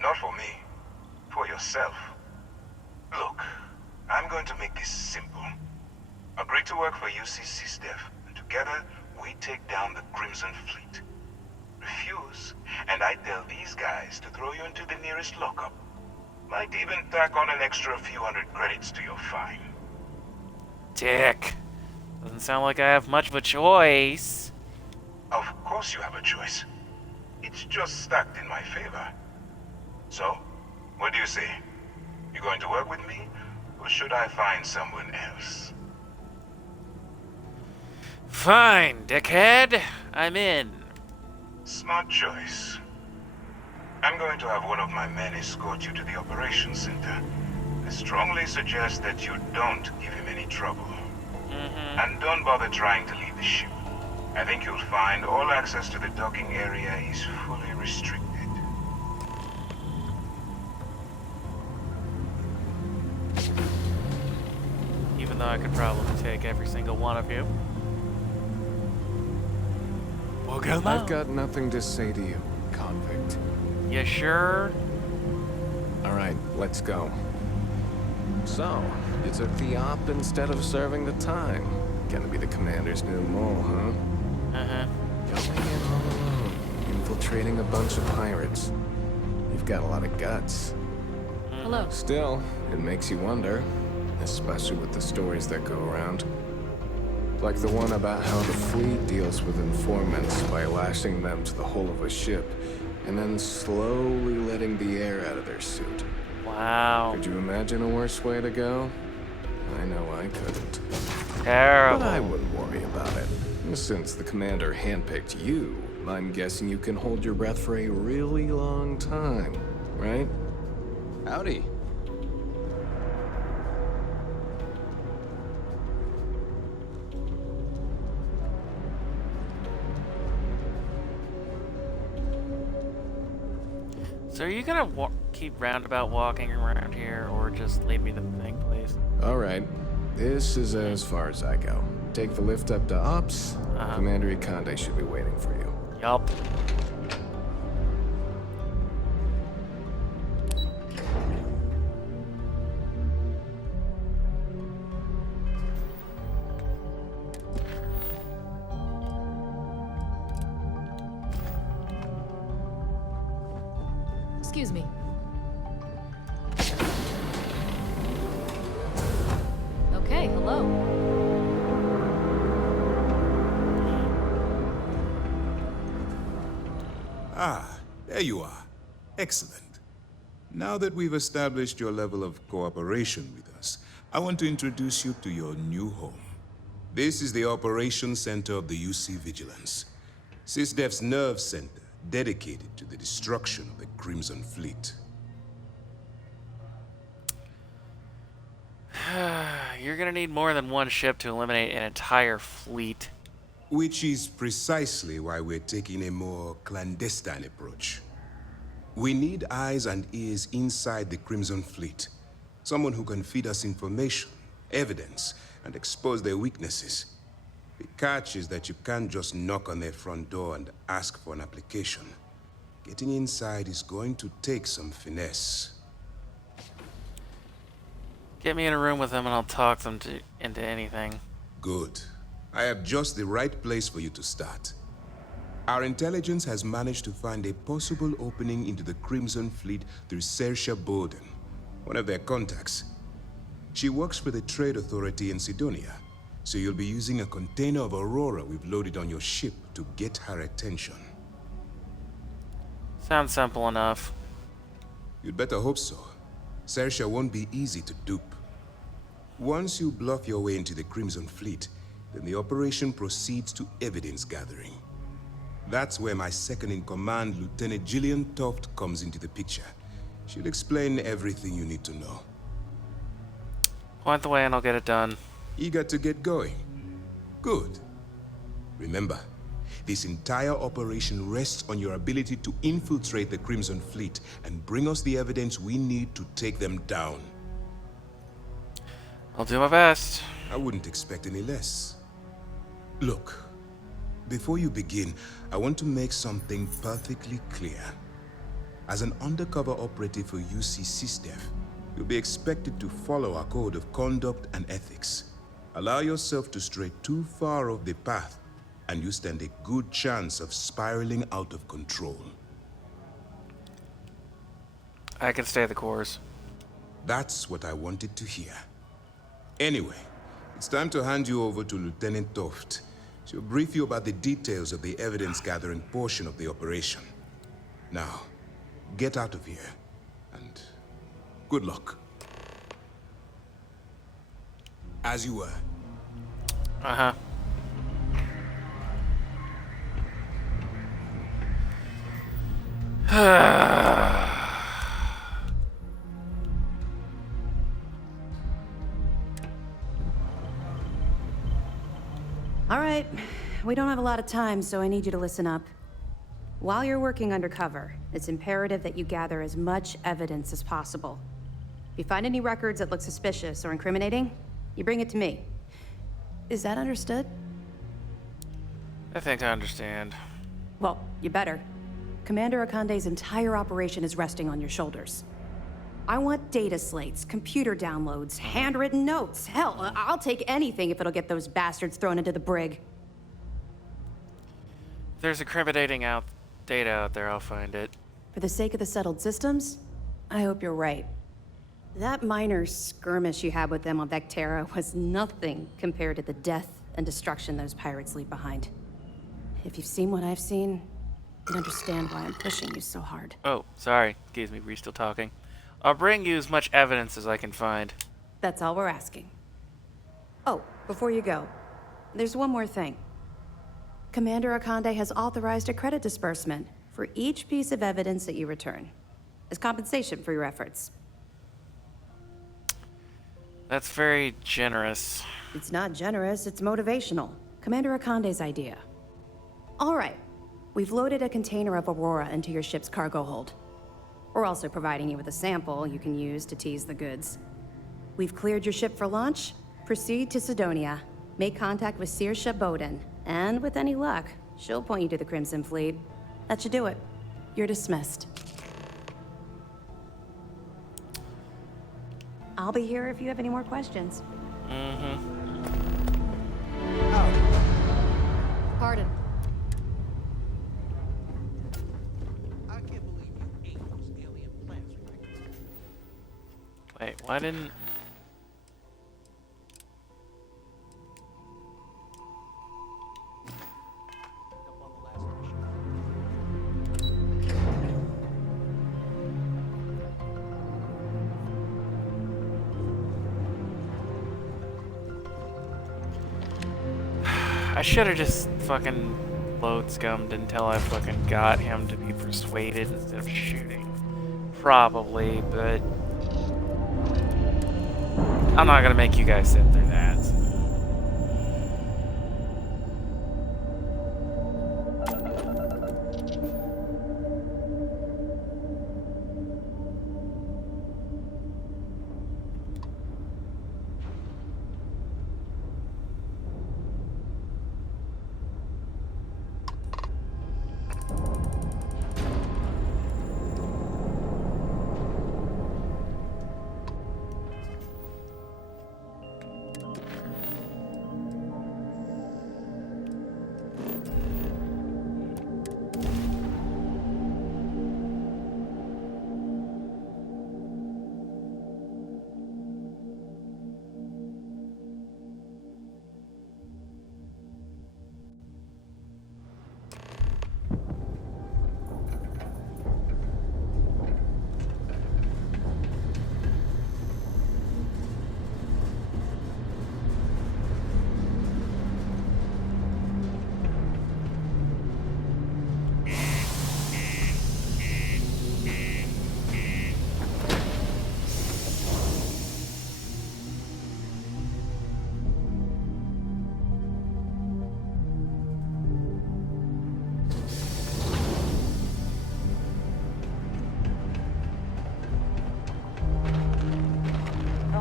Not for me. For yourself. Look, I'm going to make this simple. Agree to work for UC SysDev, and together we take down the Crimson Fleet. Refuse, and I tell these guys to throw you into the nearest lockup. Might even tack on an extra few hundred credits to your fine. Dick. Doesn't sound like I have much of a choice. Of course you have a choice. It's just stacked in my favor. So, what do you say? You going to work with me, or should I find someone else? Fine, dickhead. I'm in. Smart choice. I'm going to have one of my men escort you to the operations center. I strongly suggest that you don't give him any trouble. And don't bother trying to leave the ship. I think you'll find all access to the docking area is fully restricted. Even though I could probably take every single one of you. Well, come on. I've got nothing to say to you, convict. You sure? Alright, let's go. So, you took the op instead of serving the time. Gonna be the commander's new mole, huh? Going in all alone, infiltrating a bunch of pirates. You've got a lot of guts. Hello. Still, it makes you wonder, especially with the stories that go around. Like the one about how the fleet deals with informants by lashing them to the hull of a ship, and then slowly letting the air out of their suit. Wow. Could you imagine a worse way to go? I know I couldn't. Terrible. But I wouldn't worry about it, since the commander handpicked you I'm guessing you can hold your breath for a really long time, right? Howdy. So are you gonna keep roundabout walking around here, or just leave me the thing, please? Alright, this is as far as I go. Take the lift up to Ops. Commander Ikande should be waiting for you. Yup. Excuse me. Okay, hello. Ah, there you are. Excellent. Now that we've established your level of cooperation with us, I want to introduce you to your new home. This is the Operations Center of the UC Vigilance, SysDef's nerve center dedicated to the destruction of the Crimson Fleet. You're gonna need more than one ship to eliminate an entire fleet. Which is precisely why we're taking a more clandestine approach. We need eyes and ears inside the Crimson Fleet. Someone who can feed us information, evidence, and expose their weaknesses. The catch is that you can't just knock on their front door and ask for an application. Getting inside is going to take some finesse. Get me in a room with them and I'll talk them into anything. Good. I have just the right place for you to start. Our intelligence has managed to find a possible opening into the Crimson Fleet through Saoirse Bowden, one of their contacts. She works for the Trade Authority in Sidonia, so you'll be using a container of Aurora we've loaded on your ship to get her attention. Sounds simple enough. You'd better hope so. Saoirse won't be easy to dupe. Once you bluff your way into the Crimson Fleet, then the operation proceeds to evidence gathering. That's where my second-in-command, Lieutenant Gillian Toft, comes into the picture. She'll explain everything you need to know. Point the way and I'll get it done. Eager to get going? Good. Remember, this entire operation rests on your ability to infiltrate the Crimson Fleet and bring us the evidence we need to take them down. I'll do my best. I wouldn't expect any less. Look, before you begin, I want to make something perfectly clear. As an undercover operative for UC SysDef, you'll be expected to follow our code of conduct and ethics. Allow yourself to stray too far off the path, and you stand a good chance of spiraling out of control. I can stay the course. That's what I wanted to hear. Anyway, it's time to hand you over to Lieutenant Toft. She'll brief you about the details of the evidence-gathering portion of the operation. Now, get out of here, and good luck. As you were. Uh-huh. All right, we don't have a lot of time, so I need you to listen up. While you're working undercover, it's imperative that you gather as much evidence as possible. If you find any records that look suspicious or incriminating, you bring it to me. Is that understood? I think I understand. Well, you better. Commander Ikande's entire operation is resting on your shoulders. I want data slates, computer downloads, handwritten notes. Hell, I'll take anything if it'll get those bastards thrown into the brig. If there's incriminating data out there, I'll find it. For the sake of the settled systems, I hope you're right. That minor skirmish you had with them on Vectera was nothing compared to the death and destruction those pirates leave behind. If you've seen what I've seen, you'll understand why I'm pushing you so hard. Oh, sorry. Excuse me, were you still talking? I'll bring you as much evidence as I can find. That's all we're asking. Oh, before you go, there's one more thing. Commander Akande has authorized a credit disbursement for each piece of evidence that you return, as compensation for your efforts. That's very generous. It's not generous, it's motivational. Commander Akande's idea. All right, we've loaded a container of Aurora into your ship's cargo hold. We're also providing you with a sample you can use to tease the goods. We've cleared your ship for launch. Proceed to Sidonia. Make contact with Saoirse Bowden. And with any luck, she'll point you to the Crimson Fleet. That should do it. You're dismissed. I'll be here if you have any more questions. Pardon. I can't believe you ate those alien plants, Rebecca. Wait, why didn't... I should have just fucking load scummed until I fucking got him to be persuaded instead of shooting. Probably, but I'm not gonna make you guys sit through that.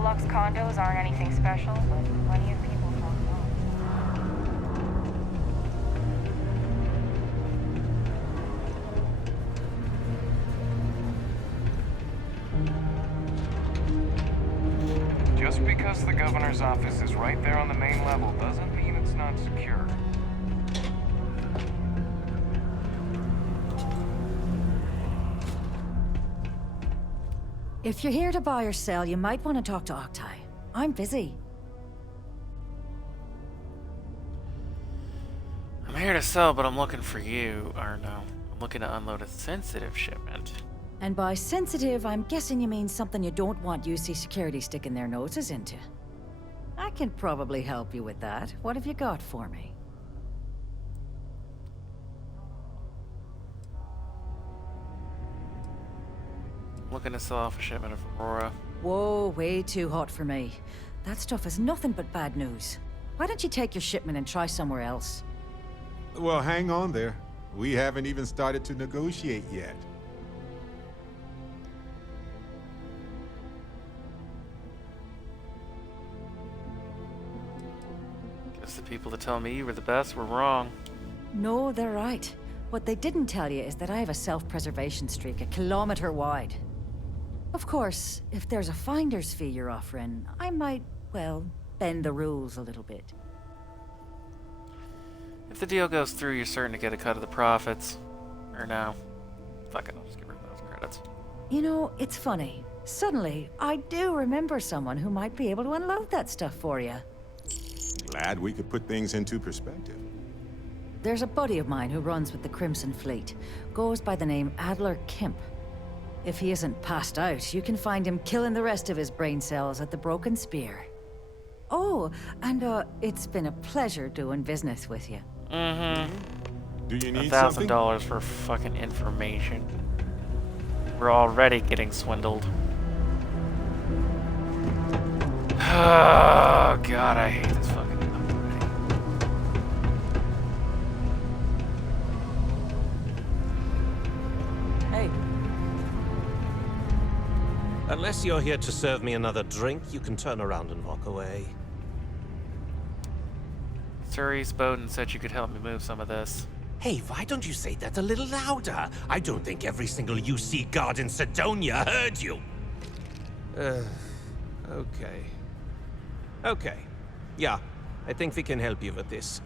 Lux condos aren't anything special, but plenty of people talk about. Just because the governor's office is right there on the main level doesn't mean it's not secure. If you're here to buy or sell, you might want to talk to Octai. I'm busy. I'm here to sell, but I'm looking for you, or no, I'm looking to unload a sensitive shipment. And by sensitive, I'm guessing you mean something you don't want UC Security sticking their noses into. I can probably help you with that. What have you got for me? Looking to sell off a shipment of Aurora. Whoa, way too hot for me. That stuff is nothing but bad news. Why don't you take your shipment and try somewhere else? Well, hang on there. We haven't even started to negotiate yet. Guess the people that tell me you were the best were wrong. No, they're right. What they didn't tell you is that I have a self-preservation streak a kilometer wide. Of course, if there's a finder's fee you're offering, I might, well, bend the rules a little bit. If the deal goes through, you're certain to get a cut of the profits. Or no. Fuck it, I'll just get rid of those credits. You know, it's funny. Suddenly, I do remember someone who might be able to unload that stuff for you. Glad we could put things into perspective. There's a buddy of mine who runs with the Crimson Fleet. Goes by the name Adler Kemp. If he isn't passed out, you can find him killing the rest of his brain cells at the Broken Spear. Oh, and it's been a pleasure doing business with you. Do you need something? $1,000 for fucking information. We're already getting swindled. Oh god, I hate this fucking company. Hey. Unless you're here to serve me another drink, you can turn around and walk away. Sir East Bowden said you could help me move some of this. Hey, why don't you say that a little louder? I don't think every single UC guard in Sidonia heard you. Okay. Okay. Yeah, I think we can help you with this.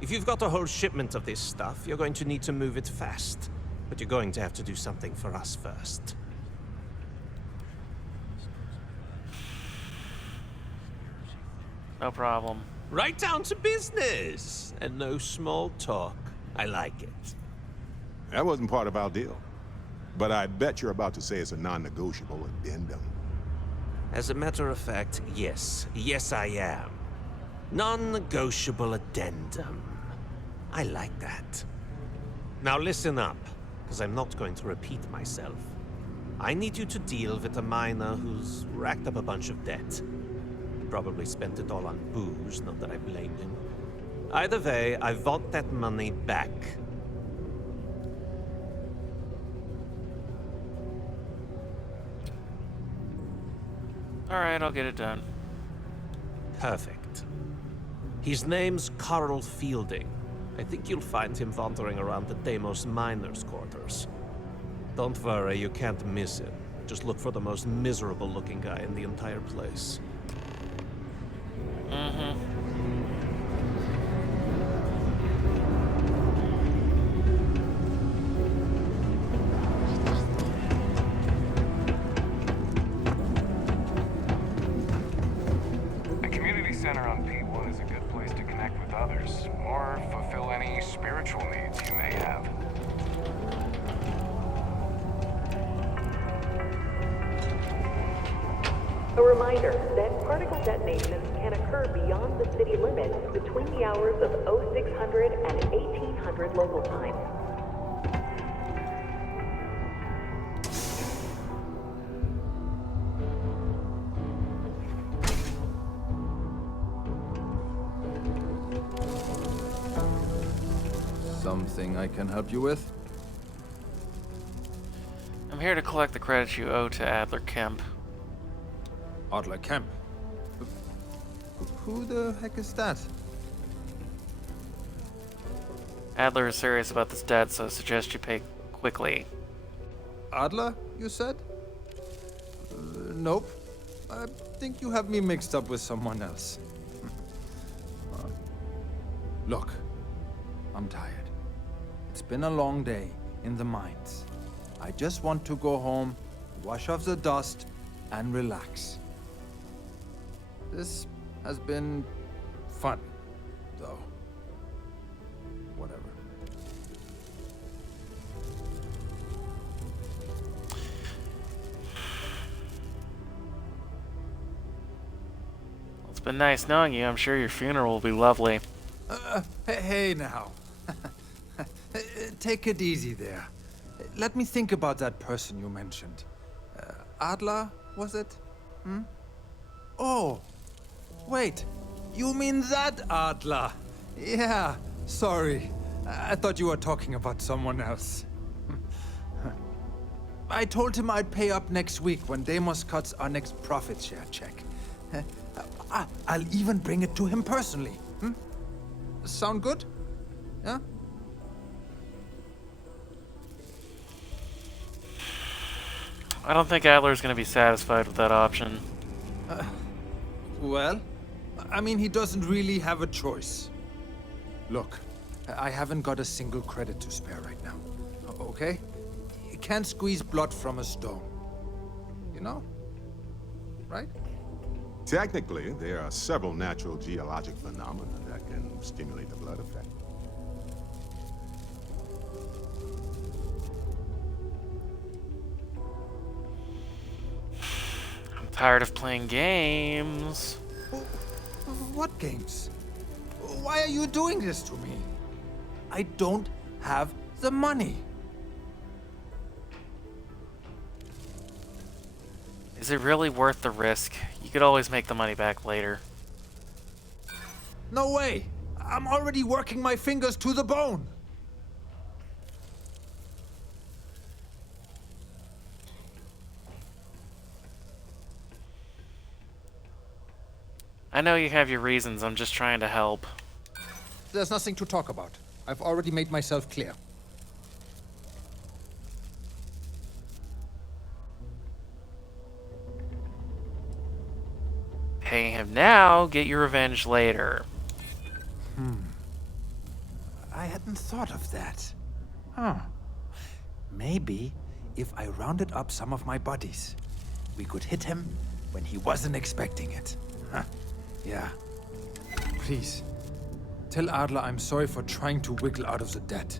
If you've got a whole shipment of this stuff, you're going to need to move it fast. But you're going to have to do something for us first. No problem. Right down to business! And no small talk. I like it. That wasn't part of our deal. But I bet you're about to say it's a non-negotiable addendum. As a matter of fact, yes. Yes, I am. Non-negotiable addendum. I like that. Now listen up, because I'm not going to repeat myself. I need you to deal with a miner who's racked up a bunch of debt. He probably spent it all on booze, not that I blame him. Either way, I want that money back. Alright, I'll get it done. Perfect. His name's Carl Fielding. I think you'll find him wandering around the Deimos miners' quarters. Don't worry, you can't miss him. Just look for the most miserable-looking guy in the entire place. The community center on P1 is a good place to connect with others, or fulfill any spiritual needs you may have. A reminder that particle detonations can occur beyond the city limits between the hours of 0600 and 1800 local time. Something I can help you with? I'm here to collect the credits you owe to Adler Kemp. Adler Kemp? Who the heck is that? Adler is serious about this debt, so I suggest you pay quickly. Adler, you said? Nope. I think you have me mixed up with someone else. Look, I'm tired. It's been a long day in the mines. I just want to go home, wash off the dust, and relax. This has been fun, though. Whatever. It's been nice knowing you. I'm sure your funeral will be lovely. Hey now. Take it easy there. Let me think about that person you mentioned. Adler, was it? Hmm? Oh, wait. You mean that Adler? Yeah, sorry. I thought you were talking about someone else. I told him I'd pay up next week when Deimos cuts our next profit share check. I'll even bring it to him personally. Hmm? Sound good? Yeah? I don't think Adler's going to be satisfied with that option. Well, I mean, he doesn't really have a choice. Look, I haven't got a single credit to spare right now. Okay? You can't squeeze blood from a stone. You know? Right? Technically, there are several natural geologic phenomena that can stimulate the blood effect. I'm tired of playing games. What games? Why are you doing this to me? I don't have the money. Is it really worth the risk? You could always make the money back later. No way! I'm already working my fingers to the bone! I know you have your reasons, I'm just trying to help. There's nothing to talk about. I've already made myself clear. Pay him now, get your revenge later. I hadn't thought of that. Huh. Maybe if I rounded up some of my buddies, we could hit him when he wasn't expecting it. Huh. Yeah. Please, tell Adler I'm sorry for trying to wiggle out of the debt.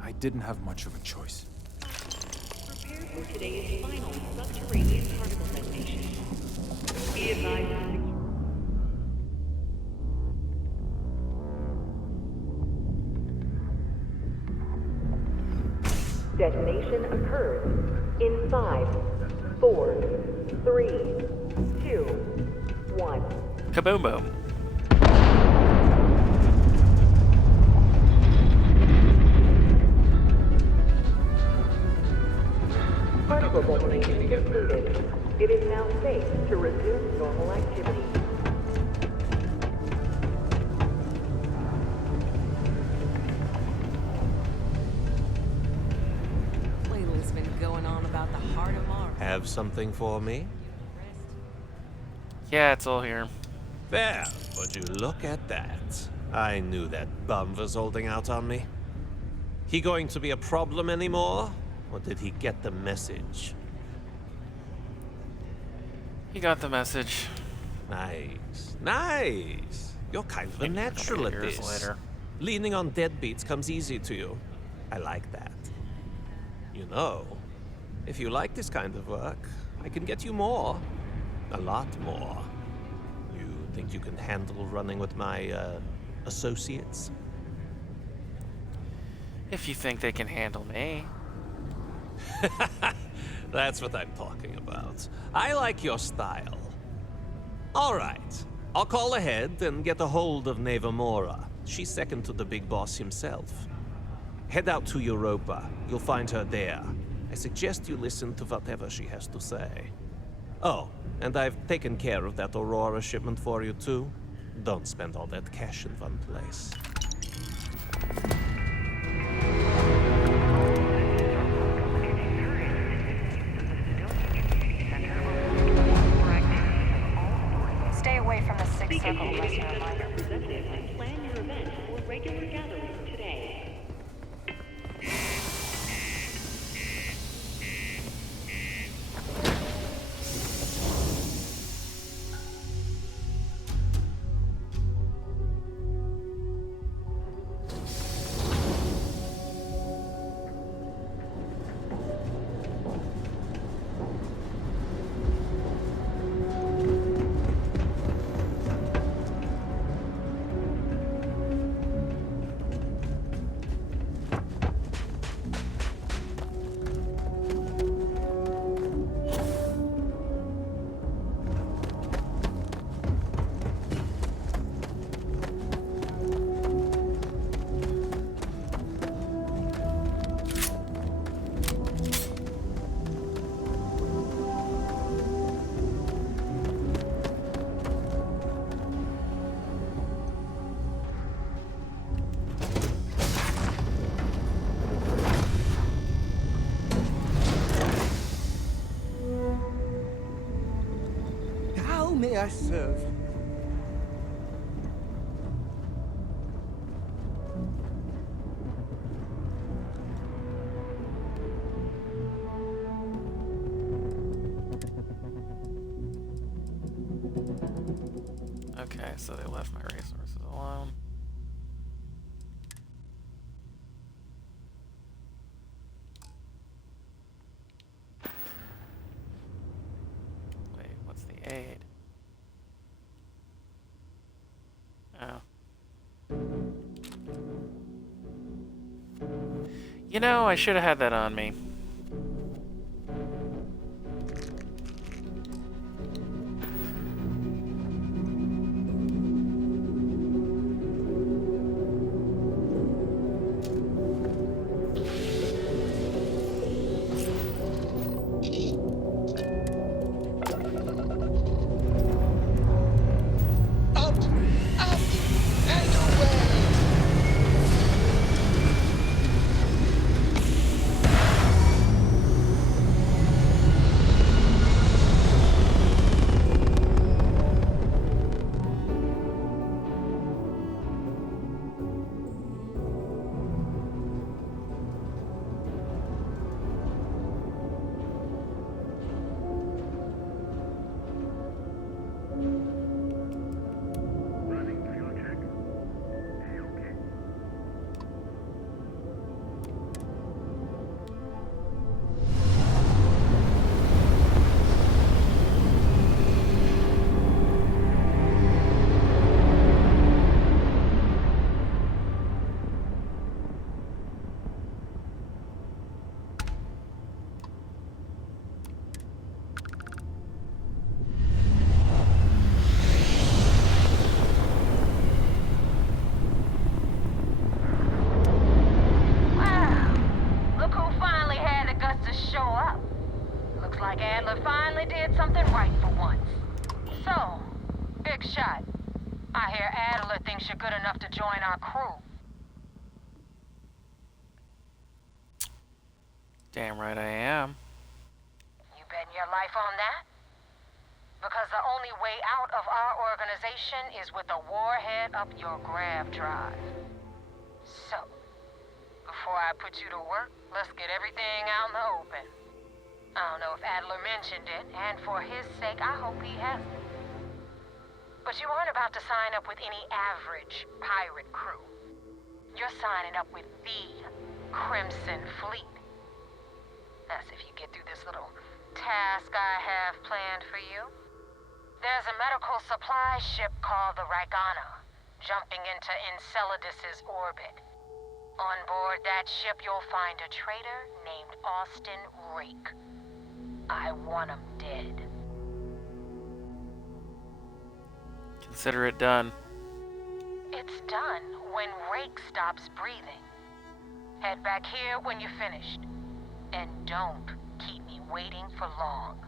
I didn't have much of a choice. Prepare for today's final subterranean particle detonation. Be advised. Detonation occurs in 5, 4, 3, 2, 1. Kaboom boom. Particle detonation completed. It is now safe to resume normal activity. Layla's been going on about the heart of Mars. Have something for me? Yeah, it's all here. Well, would you look at that? I knew that bum was holding out on me. He going to be a problem anymore? Or did he get the message? He got the message. Nice. Nice. You're kind of a natural at Years this. later. Leaning on deadbeats comes easy to you. I like that. You know, if you like this kind of work, I can get you more. A lot more. You think you can handle running with my, associates? If you think they can handle me. That's what I'm talking about. I like your style. All right. I'll call ahead and get a hold of Nevamora. She's second to the big boss himself. Head out to Europa. You'll find her there. I suggest you listen to whatever she has to say. Oh, and I've taken care of that Aurora shipment for you too. Don't spend all that cash in one place. Stay away from the sixth circle, unless you're a minor. Plan your event for regular gatherings today. How may I serve? Okay, so they left my resources alone. Wait, what's the aid? Oh. You know, I should have had that on me. Damn right I am. You betting your life on that? Because the only way out of our organization is with a warhead up your grav drive. So, before I put you to work, let's get everything out in the open. I don't know if Adler mentioned it, and for his sake, I hope he hasn't. But you aren't about to sign up with any average pirate crew. You're signing up with the Crimson Fleet. That's if you get through this little task I have planned for you. There's a medical supply ship called the Ragana, jumping into Enceladus's orbit. On board that ship, you'll find a traitor named Austin Rake. I want him dead. Consider it done. It's done when Rake stops breathing. Head back here when you're finished. And don't keep me waiting for long.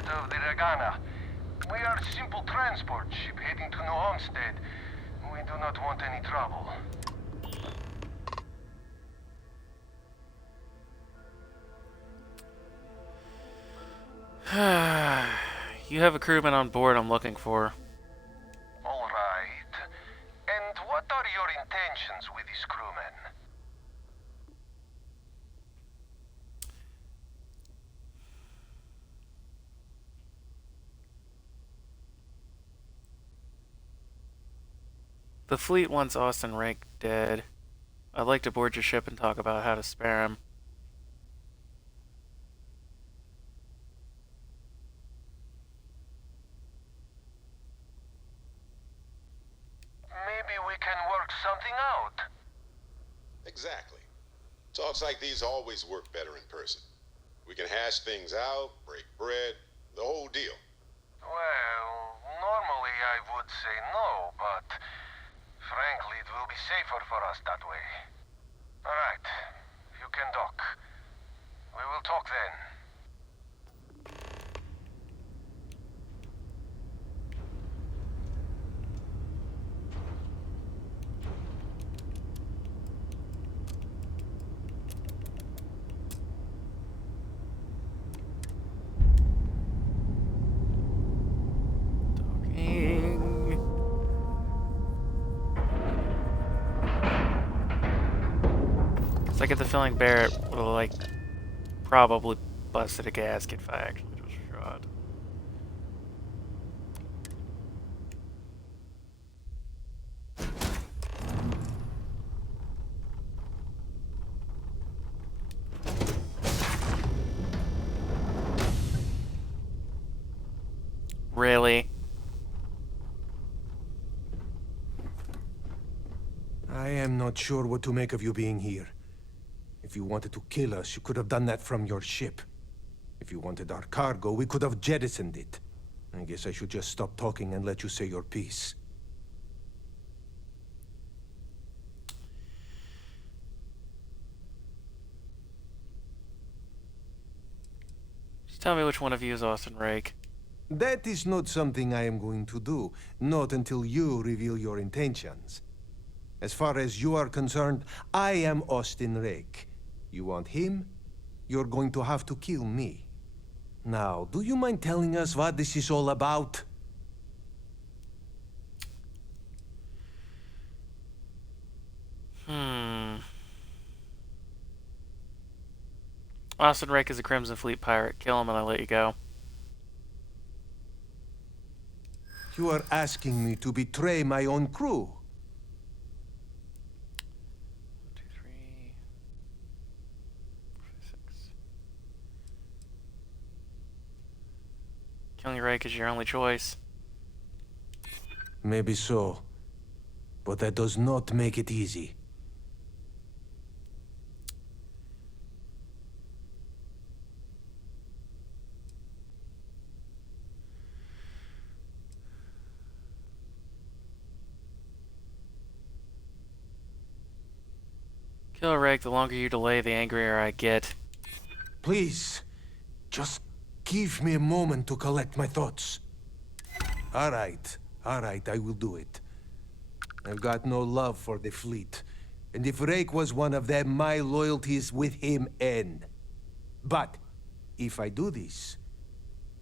pilot of the Regana. We are a simple transport ship heading to New Homestead. We do not want any trouble. You have a crewman on board I'm looking for. All right. And what are your intentions with these crewmen? The fleet wants Austin Rank dead. I'd like to board your ship and talk about how to spare him. Maybe we can work something out. Exactly. Talks like these always work better in person. We can hash things out, break bread, the whole deal. Well, normally I would say no, but frankly, it will be safer for us that way. All right, you can dock. We will talk then. I get the feeling Barrett would have, like, probably busted a gasket if I actually just shot. Really? I am not sure what to make of you being here. If you wanted to kill us, you could have done that from your ship. If you wanted our cargo, we could have jettisoned it. I guess I should just stop talking and let you say your piece. Just tell me which one of you is Austin Rake. That is not something I am going to do, not until you reveal your intentions. As far as you are concerned, I am Austin Rake. You want him? You're going to have to kill me. Now, do you mind telling us what this is all about? Austin Rake is a Crimson Fleet pirate. Kill him and I'll let you go. You are asking me to betray my own crew. 1, 2, 3, 4, 5, 6. Killing Rake is your only choice. Maybe so, but that does not make it easy. Kill Rake, the longer you delay, the angrier I get. Please, just give me a moment to collect my thoughts. All right, I will do it. I've got no love for the fleet, and if Rake was one of them, my loyalties with him end. But if I do this,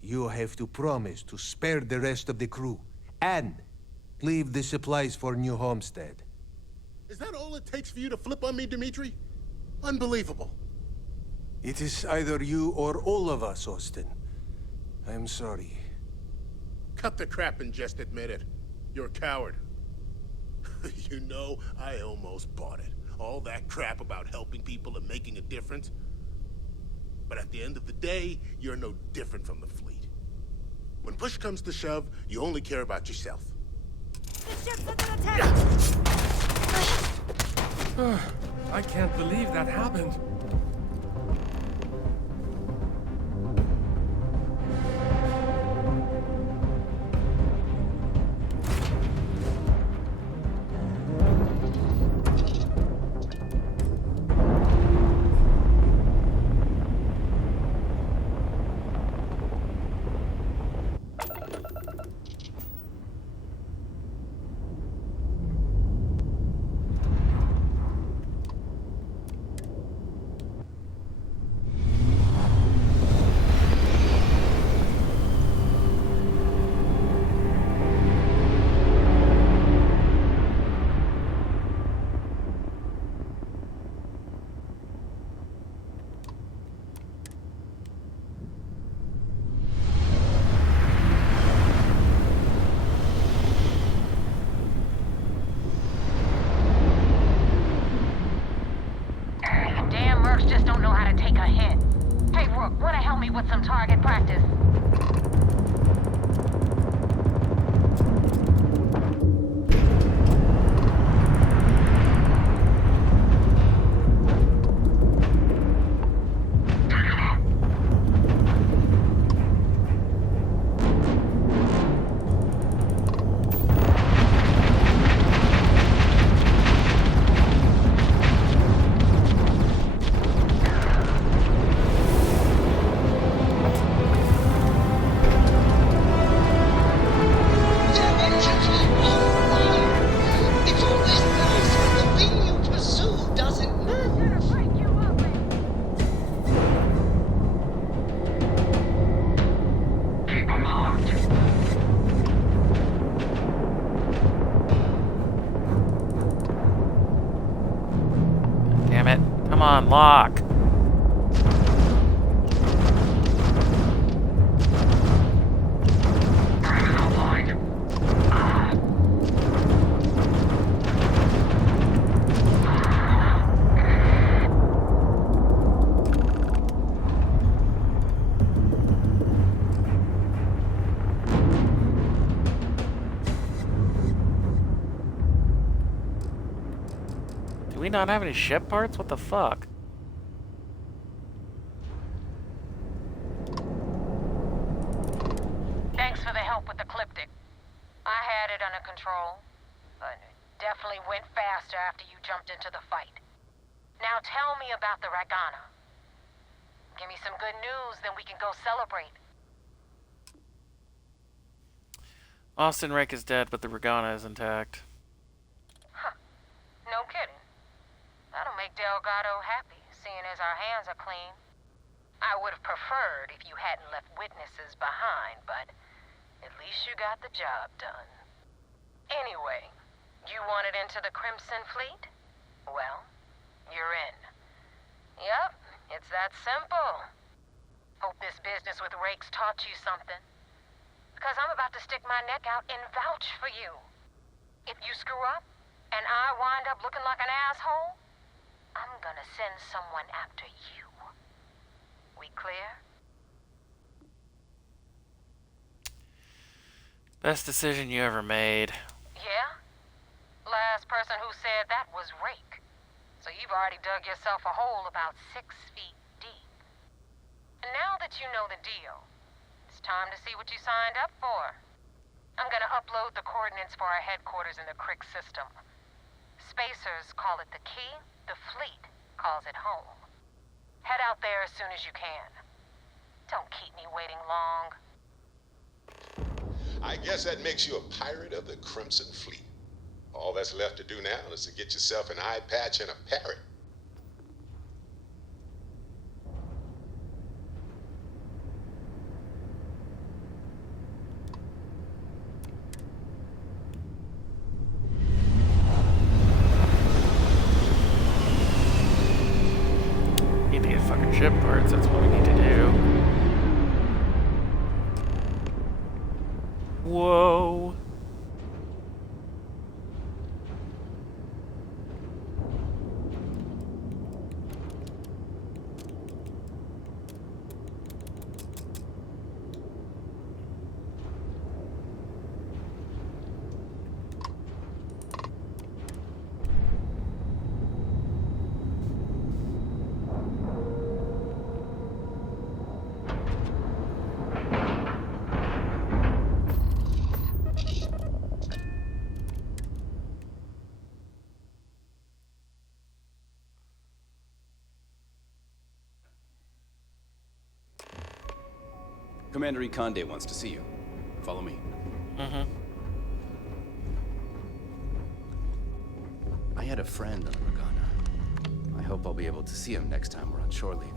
you have to promise to spare the rest of the crew, and leave the supplies for New Homestead. Is that all it takes for you to flip on me, Dimitri? Unbelievable. It is either you or all of us, Austin. I'm sorry. Cut the crap and just admit it. You're a coward. You know, I almost bought it. All that crap about helping people and making a difference. But at the end of the day, you're no different from the fleet. When push comes to shove, you only care about yourself. The ship's under attack! I can't believe that happened. objective. Damn it. Come on, lock. Do we not have any ship parts? What the fuck? Thanks for the help with the Cliptic. I had it under control, but it definitely went faster after you jumped into the fight. Now tell me about the Ragana. Give me some good news, then we can go celebrate. Austin Rake is dead, but the Regana is intact. No kidding. That'll make Delgado happy, seeing as our hands are clean. I would have preferred if you hadn't left witnesses behind, but at least you got the job done. Anyway, you wanted into the Crimson Fleet? Well, you're in. Yep, it's that simple. Hope this business with Rake's taught you something. Because I'm about to stick my neck out and vouch for you. If you screw up, and I wind up looking like an asshole, I'm gonna send someone after you. We clear? Best decision you ever made. Yeah? Last person who said that was Rake. So you've already dug yourself a hole about 6 feet deep. And now that you know the deal, it's time to see what you signed up for. I'm gonna upload the coordinates for our headquarters in the Crick system. Spacers call it the key, the fleet calls it home. Head out there as soon as you can. Don't keep me waiting long. I guess that makes you a pirate of the Crimson Fleet. All that's left to do now is to get yourself an eye patch and a parrot. Need to get fucking ship parts, that's what we need to do. Whoa. Commander Ikande wants to see you. Follow me. I had a friend on Regana. I hope I'll be able to see him next time we're on shore leave.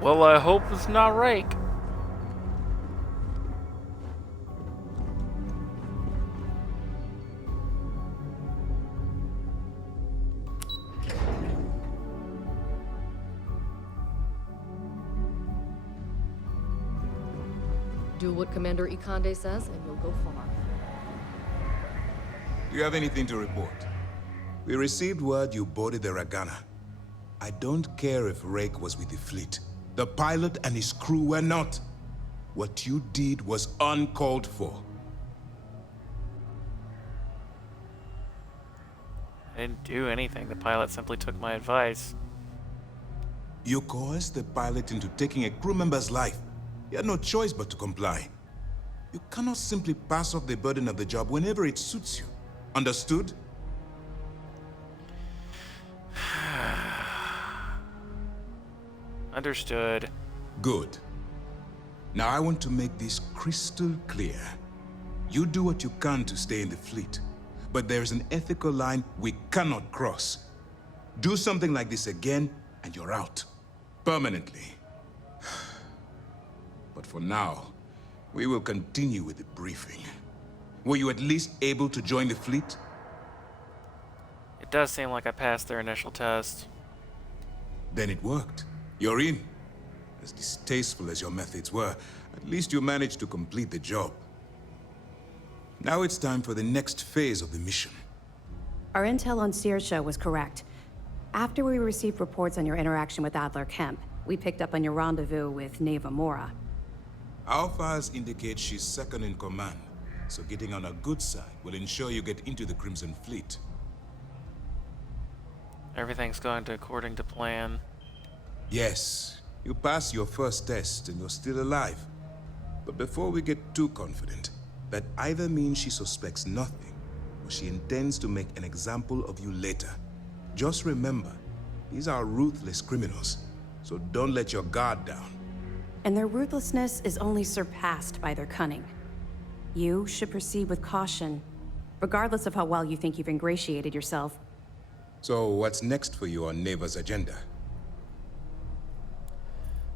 Well, I hope it's not Rake. Do what Commander Ikande says, and you'll go far. Do you have anything to report? We received word you boarded the Ragana. I don't care if Rake was with the fleet. The pilot and his crew were not. What you did was uncalled for. I didn't do anything. The pilot simply took my advice. You coerced the pilot into taking a crew member's life. He had no choice but to comply. You cannot simply pass off the burden of the job whenever it suits you. Understood? Understood. Good. Now I want to make this crystal clear. You do what you can to stay in the fleet, but there's an ethical line we cannot cross. Do something like this again, and you're out. Permanently. But for now, we will continue with the briefing. Were you at least able to join the fleet? It does seem like I passed their initial test. Then it worked. You're in. As distasteful as your methods were, at least you managed to complete the job. Now it's time for the next phase of the mission. Our intel on Saoirse was correct. After we received reports on your interaction with Adler Kemp, we picked up on your rendezvous with Neva Mora. Our files indicate she's second in command, so getting on her good side will ensure you get into the Crimson Fleet. Everything's going according to plan. Yes, you passed your first test and you're still alive. But before we get too confident, that either means she suspects nothing, or she intends to make an example of you later. Just remember, these are ruthless criminals, so don't let your guard down. And their ruthlessness is only surpassed by their cunning. You should proceed with caution, regardless of how well you think you've ingratiated yourself. So what's next for you on Neva's agenda?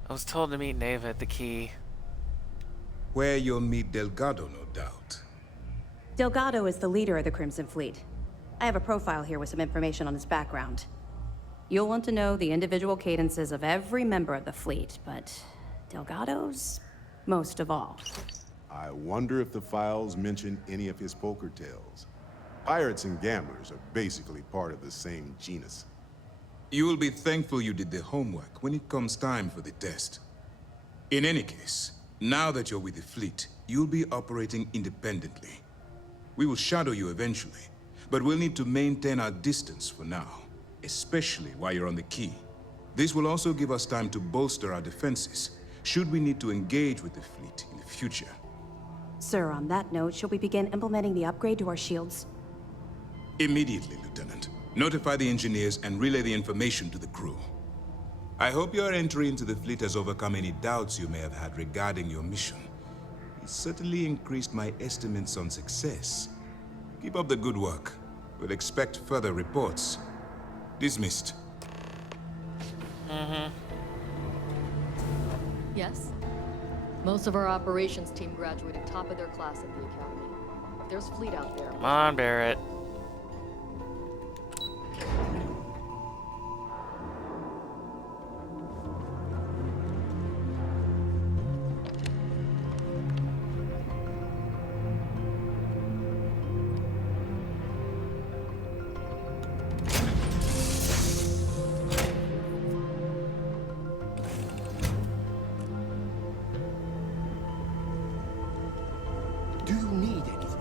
I was told to meet Neva at the key. Where you'll meet Delgado, no doubt. Delgado is the leader of the Crimson Fleet. I have a profile here with some information on his background. You'll want to know the individual cadences of every member of the fleet, but Delgado's most of all. I wonder if the files mention any of his poker tales. Pirates and gamblers are basically part of the same genus. You will be thankful you did the homework when it comes time for the test. In any case, now that you're with the fleet, you'll be operating independently. We will shadow you eventually, but we'll need to maintain our distance for now, especially while you're on the key. This will also give us time to bolster our defenses, should we need to engage with the fleet in the future. Sir, on that note, shall we begin implementing the upgrade to our shields? Immediately, Lieutenant. Notify the engineers and relay the information to the crew. I hope your entry into the fleet has overcome any doubts you may have had regarding your mission. It certainly increased my estimates on success. Keep up the good work. We'll expect further reports. Dismissed. Yes? Most of our operations team graduated top of their class at the academy. There's fleet out there. Come on, Barrett. Do you need anything?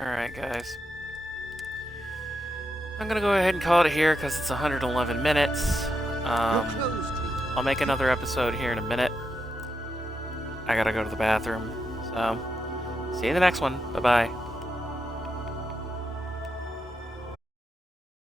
Alright, guys. I'm gonna go ahead and call it here because it's 111 minutes. I'll make another episode here in a minute. I gotta go to the bathroom. So, see you in the next one. Bye-bye.